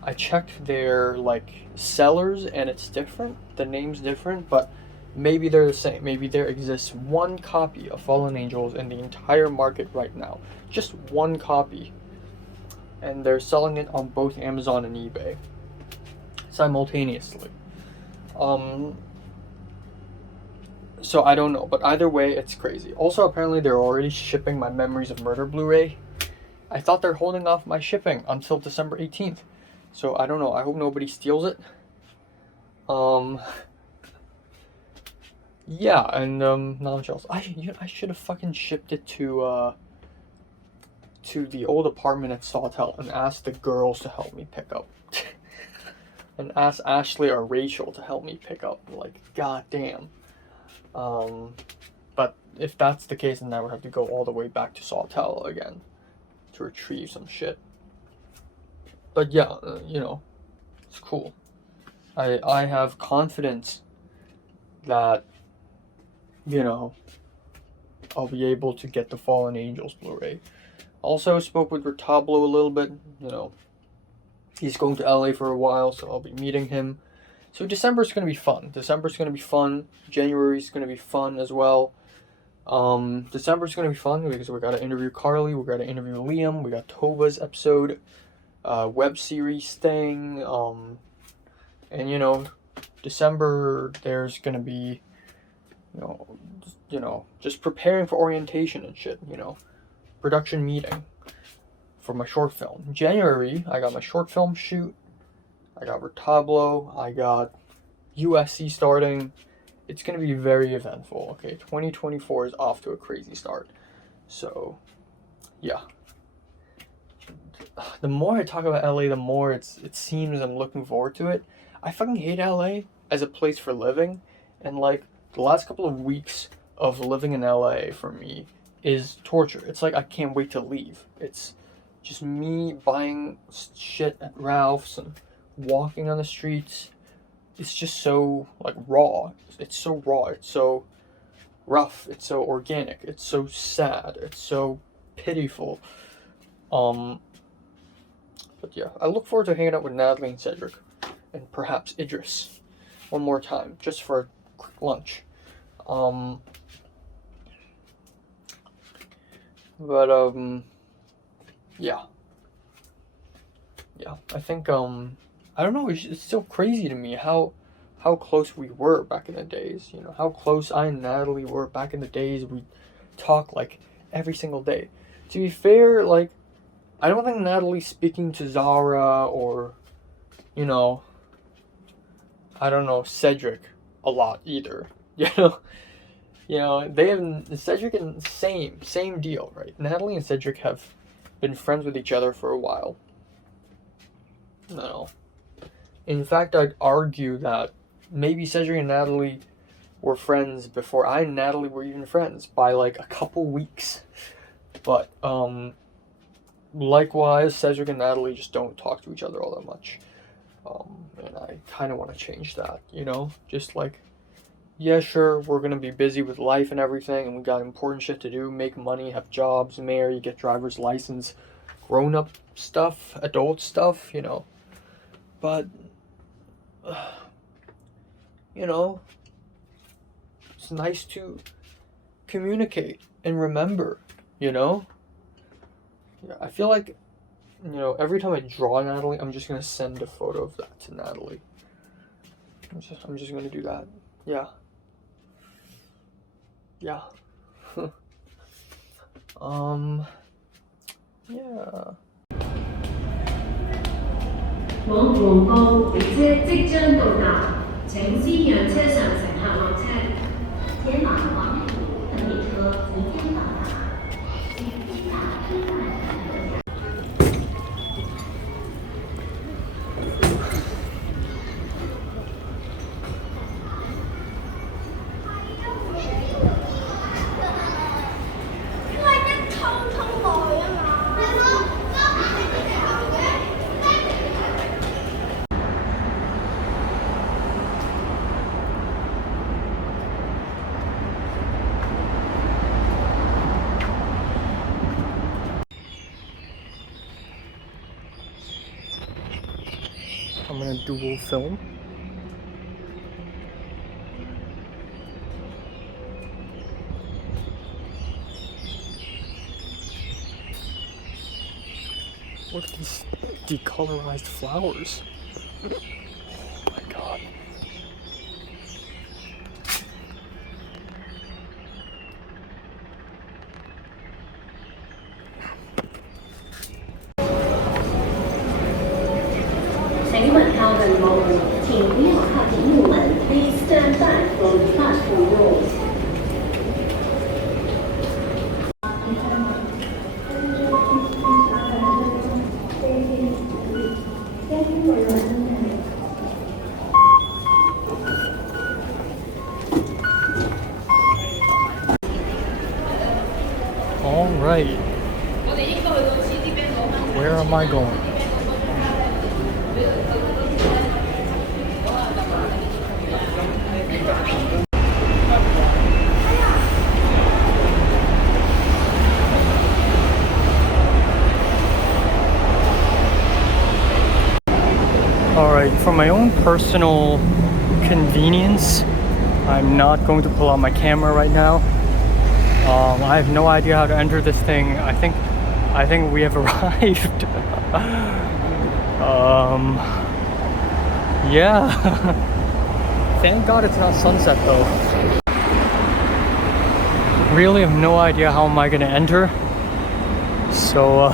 I checked their sellers, and it's different. The name's different, but maybe they're the same. Maybe there exists one copy of Fallen Angels in the entire market right now. Just one copy. And they're selling it on both Amazon and eBay simultaneously. So I don't know, but either way, it's crazy. Also, apparently they're already shipping my Memories of Murder Blu-ray. I thought they're holding off my shipping until December 18th. So I don't know. I hope nobody steals it. Yeah, and not else. I should have fucking shipped it to the old apartment at Sawtell and asked the girls to help me pick up. and ask Ashley or Rachel to help me pick up. Like, goddamn. But if that's the case, then I would have to go all the way back to Sawtell again to retrieve some shit. But yeah, it's cool. I have confidence that, I'll be able to get the Fallen Angels Blu-ray. Also spoke with Retablo a little bit, He's going to LA for a while, so I'll be meeting him. So December's going to be fun. January's going to be fun as well. December's going to be fun because we got to interview Carly, we got to interview Liam, we got Tova's episode, web series thing, and December there's going to be, just preparing for orientation and shit, production meeting for my short film. January, I got my short film shoot, I got Retablo, I got USC starting. It's going to be very eventful, okay? 2024 is off to a crazy start. So, yeah. The more I talk about LA, the more it seems I'm looking forward to it. I fucking hate LA as a place for living. And, the last couple of weeks of living in LA for me is torture. It's like I can't wait to leave. It's just me buying shit at Ralph's and walking on the streets. It's just so, raw. It's so raw. It's so rough. It's so organic. It's so sad. It's so pitiful. But yeah, I look forward to hanging out with Natalie and Cedric. And perhaps Idris. One more time. Just for a quick lunch. Yeah. Yeah, I think, I don't know, it's still crazy to me how close we were back in the days, how close I and Natalie were back in the days. We talk, every single day. To be fair, I don't think Natalie's speaking to Zara or, I don't know, Cedric a lot either, they have, Cedric and same deal, right? Natalie and Cedric have been friends with each other for a while. No. In fact, I'd argue that maybe Cedric and Natalie were friends before I and Natalie were even friends by a couple weeks. But likewise, Cedric and Natalie just don't talk to each other all that much. And I kind of want to change that, just yeah, sure, we're going to be busy with life and everything, and we got important shit to do, make money, have jobs, marry, get driver's license, grown-up stuff, adult stuff, But, it's nice to communicate and remember, Yeah, I feel like, every time I draw Natalie, I'm just going to send a photo of that to Natalie. I'm just going to do that. Yeah. Yeah. Yeah. 往黃埔列車即將到達，請先讓車上乘客落車。前往黃埔的列車即將到達，請先把車上乘客下。I'm gonna dual film. Look at these decolorized flowers. Oh my god. Please stand back from platform doors. All right. Where am I going? Alright, for my own personal convenience, I'm not going to pull out my camera right now. I have no idea how to enter this thing. I think we have arrived. Yeah. Thank God it's not sunset though. Really have no idea how am I gonna enter. So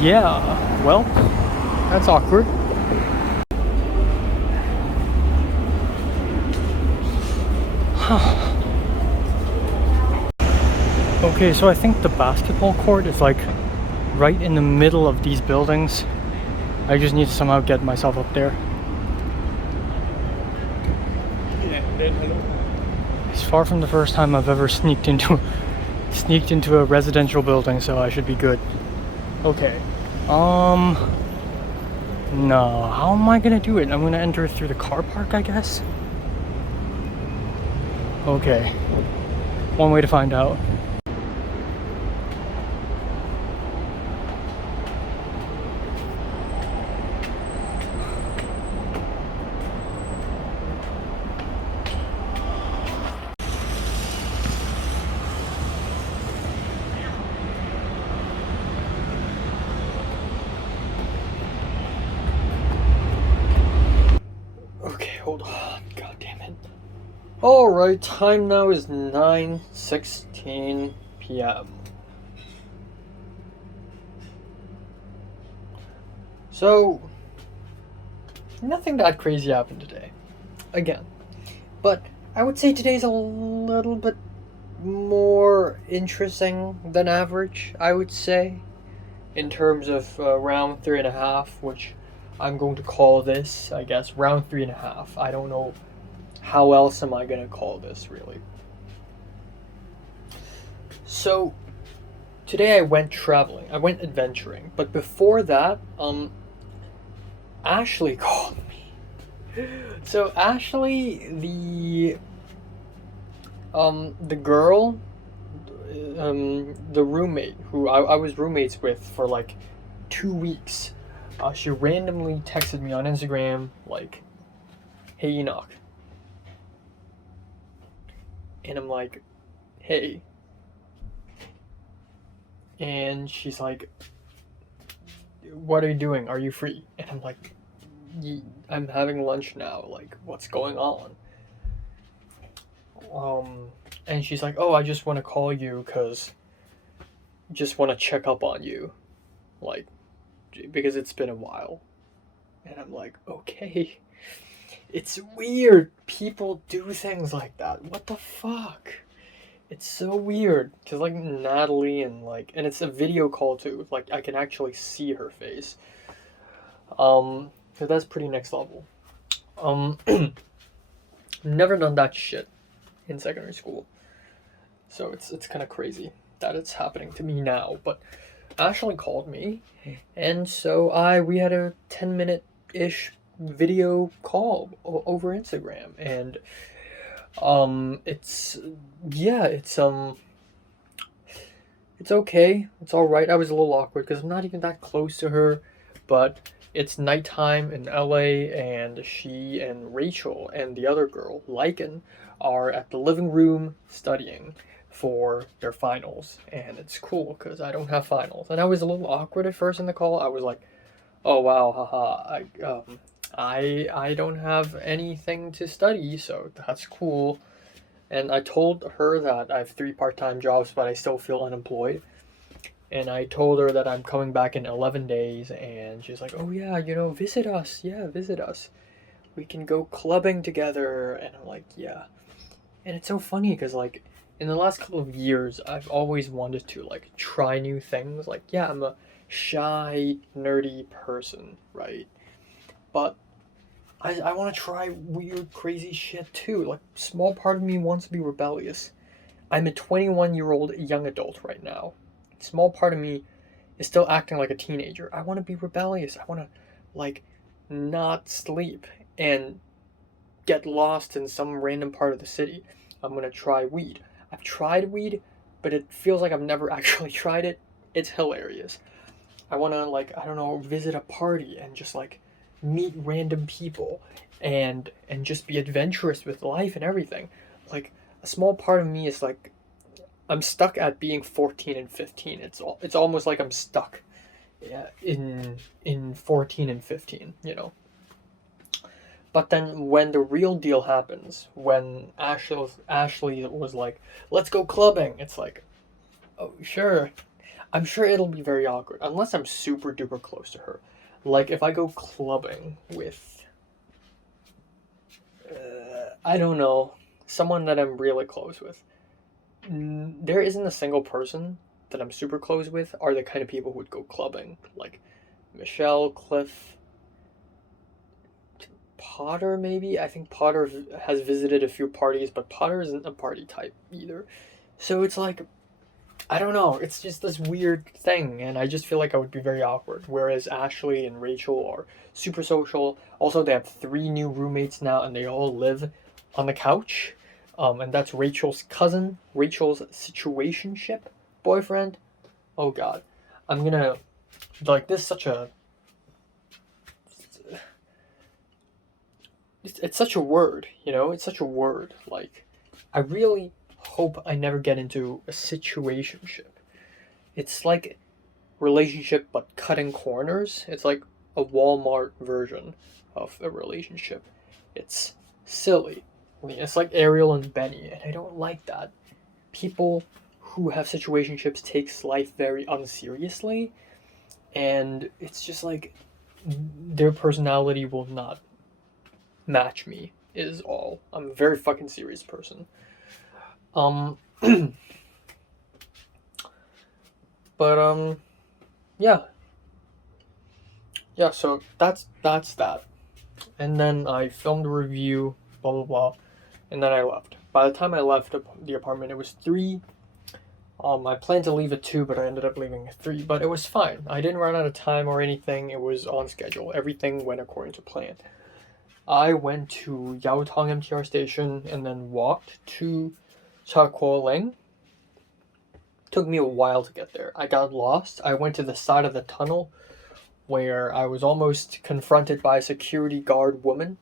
yeah, well, that's awkward. Okay, so I think the basketball court is like right in the middle of these buildings. I just need to somehow get myself up there. It's far from the first time I've ever sneaked into a residential building, so I should be good. Okay. No, how am I gonna do it? I'm gonna enter through the car park, I guess? Okay. One way to find out. Hold on, god damn it. Alright, time now is 9:16 p.m. So, nothing that crazy happened today. Again. But I would say today's a little bit more interesting than average, I would say. In terms of round 3.5, which I'm going to call this, I guess, round 3.5. I don't know how else am I going to call this, really. So, today I went traveling. I went adventuring. But before that, Ashley called me. So, Ashley, the girl, the roommate who I was roommates with for like 2 weeks, she randomly texted me on Instagram like, "Hey Enoch," and I'm like, "Hey," and she's like, "What are you doing? Are you free?" And I'm like, "I'm having lunch now. Like, what's going on?" And she's like, "Oh, I just want to call you because just want to check up on you, like, because it's been a while." And I'm like, okay. It's weird. People do things like that. What the fuck? It's so weird. Cause like Natalie and it's a video call too. Like I can actually see her face. So that's pretty next level. Never done that shit in secondary school. So it's kind of crazy that it's happening to me now. But Ashley called me, and so we had a 10-minute-ish video call over Instagram, and it's okay, it's all right. I was a little awkward because I'm not even that close to her, but it's nighttime in LA, and she and Rachel and the other girl, Lycan, are at the living room studying for their finals, and it's cool because I don't have finals. And I was a little awkward at first in the call. I was like, "Oh wow, haha, I don't have anything to study, so that's cool." And I told her that I have 3 part-time jobs, but I still feel unemployed. And I told her that I'm coming back in 11 days, and she's like, "Oh yeah, visit us. Yeah, visit us. We can go clubbing together." And I'm like, "Yeah." And it's so funny because like in the last couple of years, I've always wanted to like try new things. Like, yeah, I'm a shy, nerdy person, right? But I want to try weird, crazy shit too. Like, small part of me wants to be rebellious. I'm a 21-year-old young adult right now. A small part of me is still acting like a teenager. I want to be rebellious. I want to, like, not sleep and get lost in some random part of the city. I'm going to try weed. I've tried weed, but it feels like I've never actually tried it. It's hilarious. I want to, like, I don't know, visit a party and just, like, meet random people and just be adventurous with life and everything. Like, a small part of me is like, I'm stuck at being 14 and 15. It's almost like I'm stuck, yeah, in 14 and 15, you know. But then when the real deal happens, when Ashley was like, "Let's go clubbing," it's like, "Oh, sure." I'm sure it'll be very awkward unless I'm super duper close to her. Like if I go clubbing with, I don't know, someone that I'm really close with. There isn't a single person that I'm super close with are the kind of people who would go clubbing. Like Michelle, Cliff, Potter, maybe. I think Potter has visited a few parties, but Potter isn't a party type either. So it's like, I don't know. It's just this weird thing, and I just feel like I would be very awkward. Whereas Ashley and Rachel are super social. Also, they have 3 new roommates now, and they all live on the couch. And that's Rachel's cousin, Rachel's situationship boyfriend. Oh God, I'm gonna, like, this is such a, it's such a word, you know. It's such a word. Like, I really hope I never get into a situationship. It's like relationship but cutting corners. It's like a Walmart version of a relationship. It's silly. I mean, it's like Ariel and Benny, and I don't like that. People who have situationships takes life very unseriously, and it's just like their personality will not match me is all. I'm a very fucking serious person. But yeah. Yeah, so that's that. And then I filmed a review, blah blah blah, and then I left. By the time I left the apartment, it was 3. I planned to leave at 2, but I ended up leaving at 3. But it was fine. I didn't run out of time or anything. It was on schedule. Everything went according to plan. I went to Yaotong MTR station and then walked to Chakuoleng. Took me a while to get there. I got lost. I went to the side of the tunnel where I was almost confronted by a security guard woman.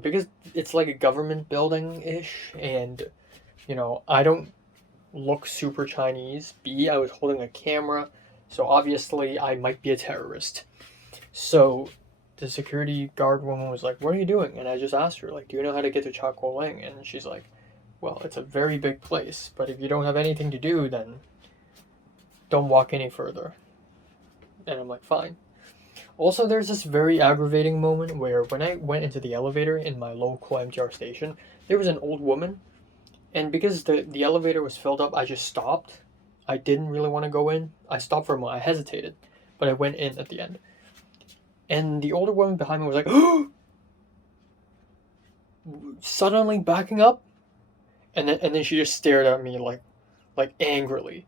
Because it's like a government building-ish, and, you know, I don't look super Chinese. B, I was holding a camera, so obviously I might be a terrorist. So the security guard woman was like, "What are you doing?" And I just asked her, like, "Do you know how to get to Chakuoleng?" And she's like, "Well, it's a very big place, but if you don't have anything to do, then don't walk any further." And I'm like, fine. Also, there's this very aggravating moment where when I went into the elevator in my local MTR station, there was an old woman, and because the elevator was filled up, I just stopped. I didn't really want to go in. I stopped for a moment. I hesitated, but I went in at the end. And the older woman behind me was like, suddenly backing up, and then she just stared at me like angrily,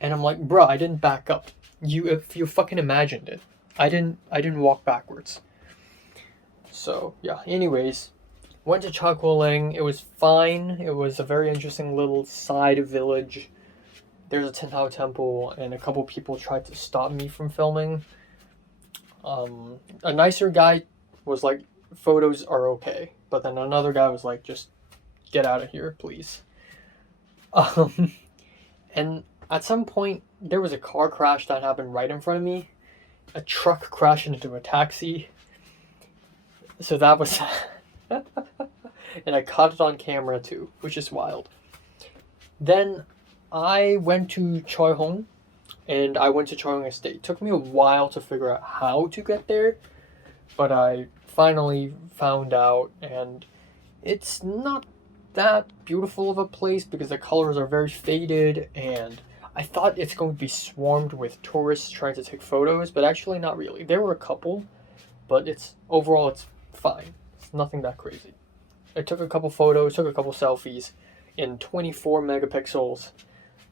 and I'm like, bruh, I didn't back up. If you fucking imagined it, I didn't walk backwards. So yeah. Anyways, went to Chakuoleng. It was fine. It was a very interesting little side village. There's a Tenhao temple, and a couple people tried to stop me from filming. A nicer guy was like, photos are okay. But then another guy was like, just get out of here, please. And at some point, there was a car crash that happened right in front of me. A truck crashed into a taxi. So that was... and I caught it on camera too, which is wild. Then I went to Choi Hong, and I went to Choi Hong Estate. It took me a while to figure out how to get there, but I finally found out, and it's not that beautiful of a place because the colors are very faded, and I thought it's going to be swarmed with tourists trying to take photos, but actually not really. There were a couple, but overall it's fine. It's nothing that crazy. I took a couple photos, took a couple selfies. in 24 megapixels,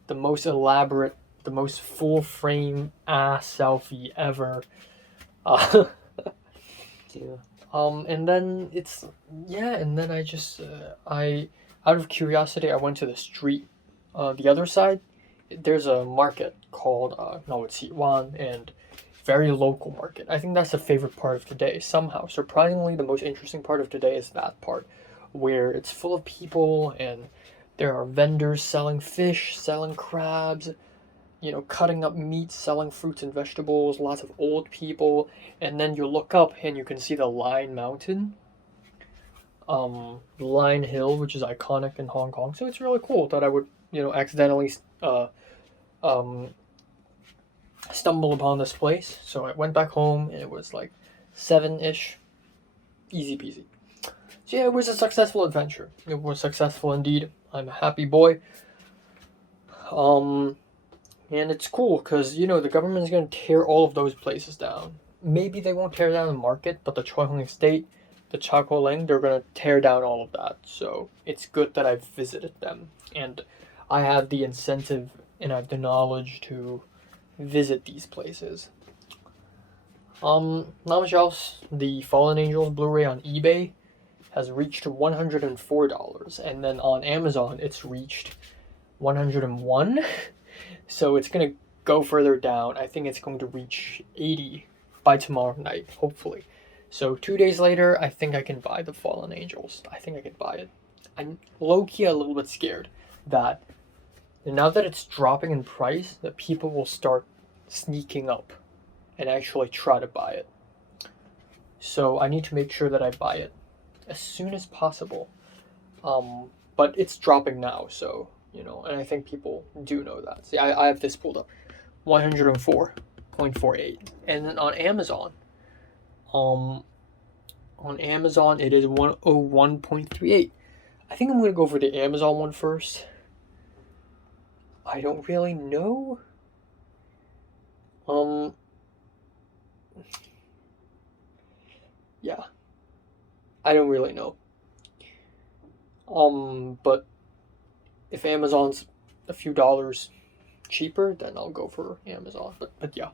the most elaborate, the most full frame ass selfie ever. Yeah. And then and then I just out of curiosity I went to the street, the other side. There's a market called Siwan, and very local market. I think that's the favorite part of today. Somehow, surprisingly, the most interesting part of today is that part, where it's full of people and there are vendors selling fish, selling crabs, cutting up meat, selling fruits and vegetables, lots of old people, and then you look up and you can see the Lion Mountain, Lion Hill, which is iconic in Hong Kong. So it's really cool that I would, accidentally stumble upon this place. So I went back home and it was like 7-ish, easy peasy. So yeah, it was a successful adventure. It was successful indeed. I'm a happy boy. And it's cool because, the government is going to tear all of those places down. Maybe they won't tear down the market, but the Choi Hong Estate, the Cha Ko Leng, they're going to tear down all of that. So it's good that I've visited them. And I have the incentive and I have the knowledge to visit these places. Not much else. The Fallen Angels Blu-ray on eBay has reached $104, and then on Amazon it's reached 101. So it's gonna go further down. I think it's going to reach 80 by tomorrow night, hopefully. So 2 days later, I think I can buy the Fallen Angels. I think I can buy it. I'm low-key a little bit scared that now that it's dropping in price, that people will start sneaking up and actually try to buy it. So I need to make sure that I buy it as soon as possible. But it's dropping now, so, and I think people do know that. See, I have this pulled up, 104.48. And then on Amazon, it is 101.38. I think I'm going to go for the Amazon one first. I don't really know. Yeah. I don't really know. But if Amazon's a few dollars cheaper, then I'll go for Amazon. But yeah.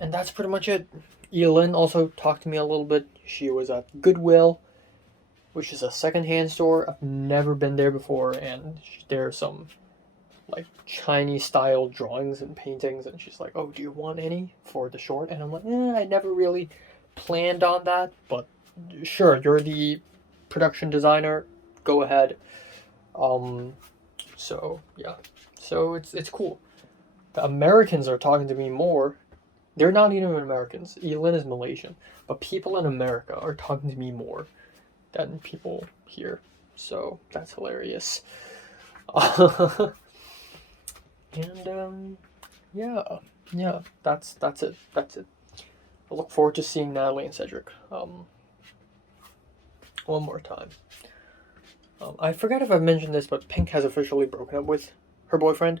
And that's pretty much it. Elin also talked to me a little bit. She was at Goodwill, which is a secondhand store. I've never been there before, and there are some like Chinese style drawings and paintings, and she's like, "Oh, do you want any for the short?" And I'm like, I never really planned on that, but sure, you're the production designer, go ahead. So yeah, so it's cool. The Americans are talking to me more. They're not even Americans. Elin is Malaysian, but people in America are talking to me more than people here. So that's hilarious. And yeah, that's it. I look forward to seeing Natalie and Cedric one more time. I forgot if I've mentioned this, but Pink has officially broken up with her boyfriend.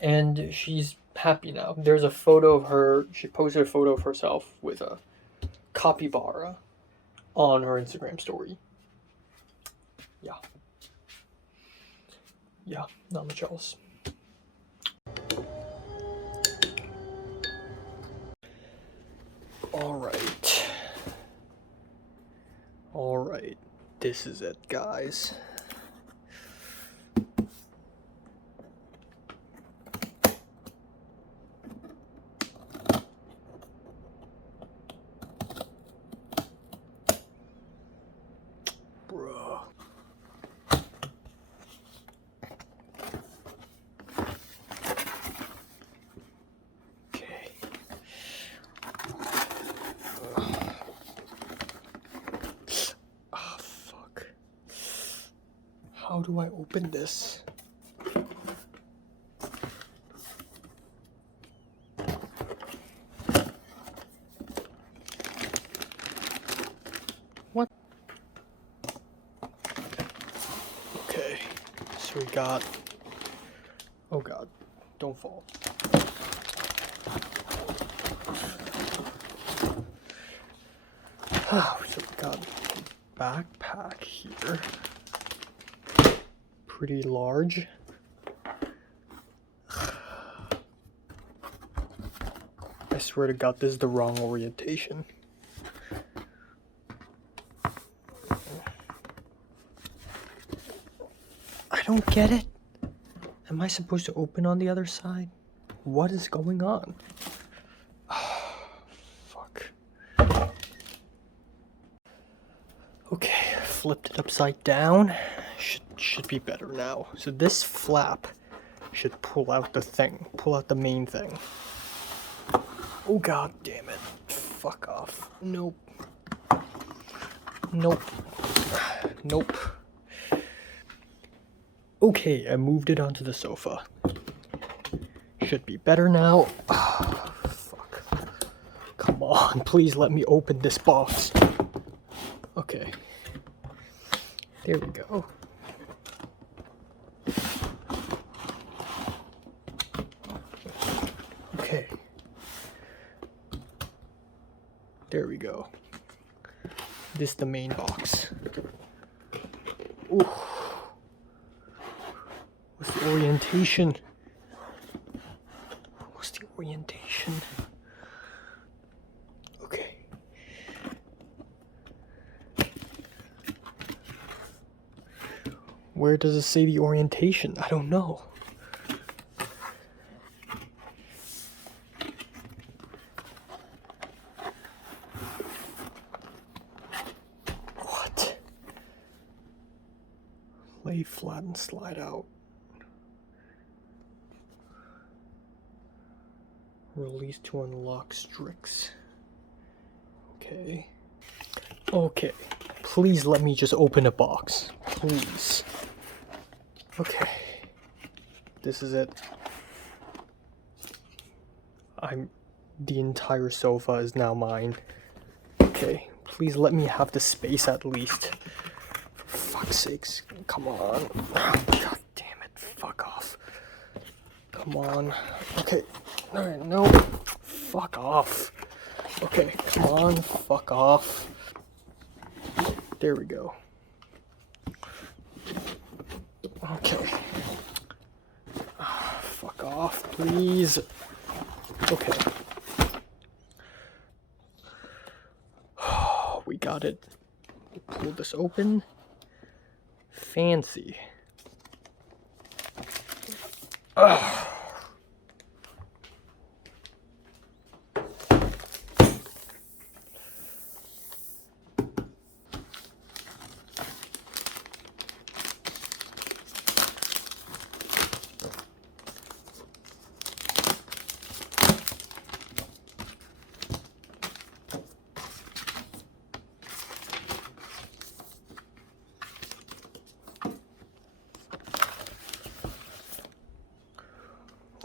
And she's happy now. There's a photo of her. She posted a photo of herself with a capybara on her Instagram story. Yeah, not much else. Alright, this is it, guys. Bruh. Okay. Fuck. How do I open this? What? Okay, so we got, oh god, don't fall. So we got backpack. pack here. Pretty large. I swear to God, this is the wrong orientation. I don't get it. Am I supposed to open on the other side? What is going on? Fuck. Okay, flipped it upside down. Should be better now. So this flap should pull out the thing. Pull out the main thing. Oh god damn it. Fuck off. Nope. Nope. Nope. Okay, I moved it onto the sofa. Should be better now. Fuck. Come on, please let me open this box. Okay. There we go. Okay. There we go. This is the main box. Ooh. What's the orientation? What's the orientation? Okay. Where does it say the orientation? I don't know. What? Lay flat and slide out. Release to unlock Strix. Okay. Okay. Please let me just open a box. Please. Okay. This is it. The entire sofa is now mine. Okay. Please let me have the space at least. For fuck's sakes. Come on. God damn it. Fuck off. Come on. Okay. Alright, no. Fuck off. Okay, come on. Fuck off. There we go. Okay. Fuck off, please. Okay. We got it. Pull this open. Fancy. Ugh.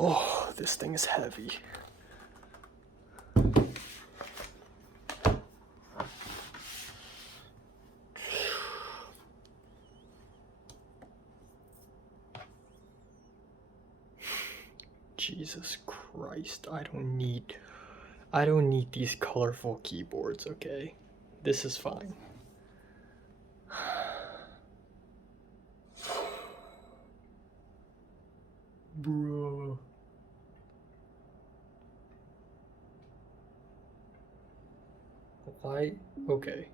Oh, this thing is heavy. Jesus Christ, I don't need these colorful keyboards, okay? This is fine. Bro. Why? Okay.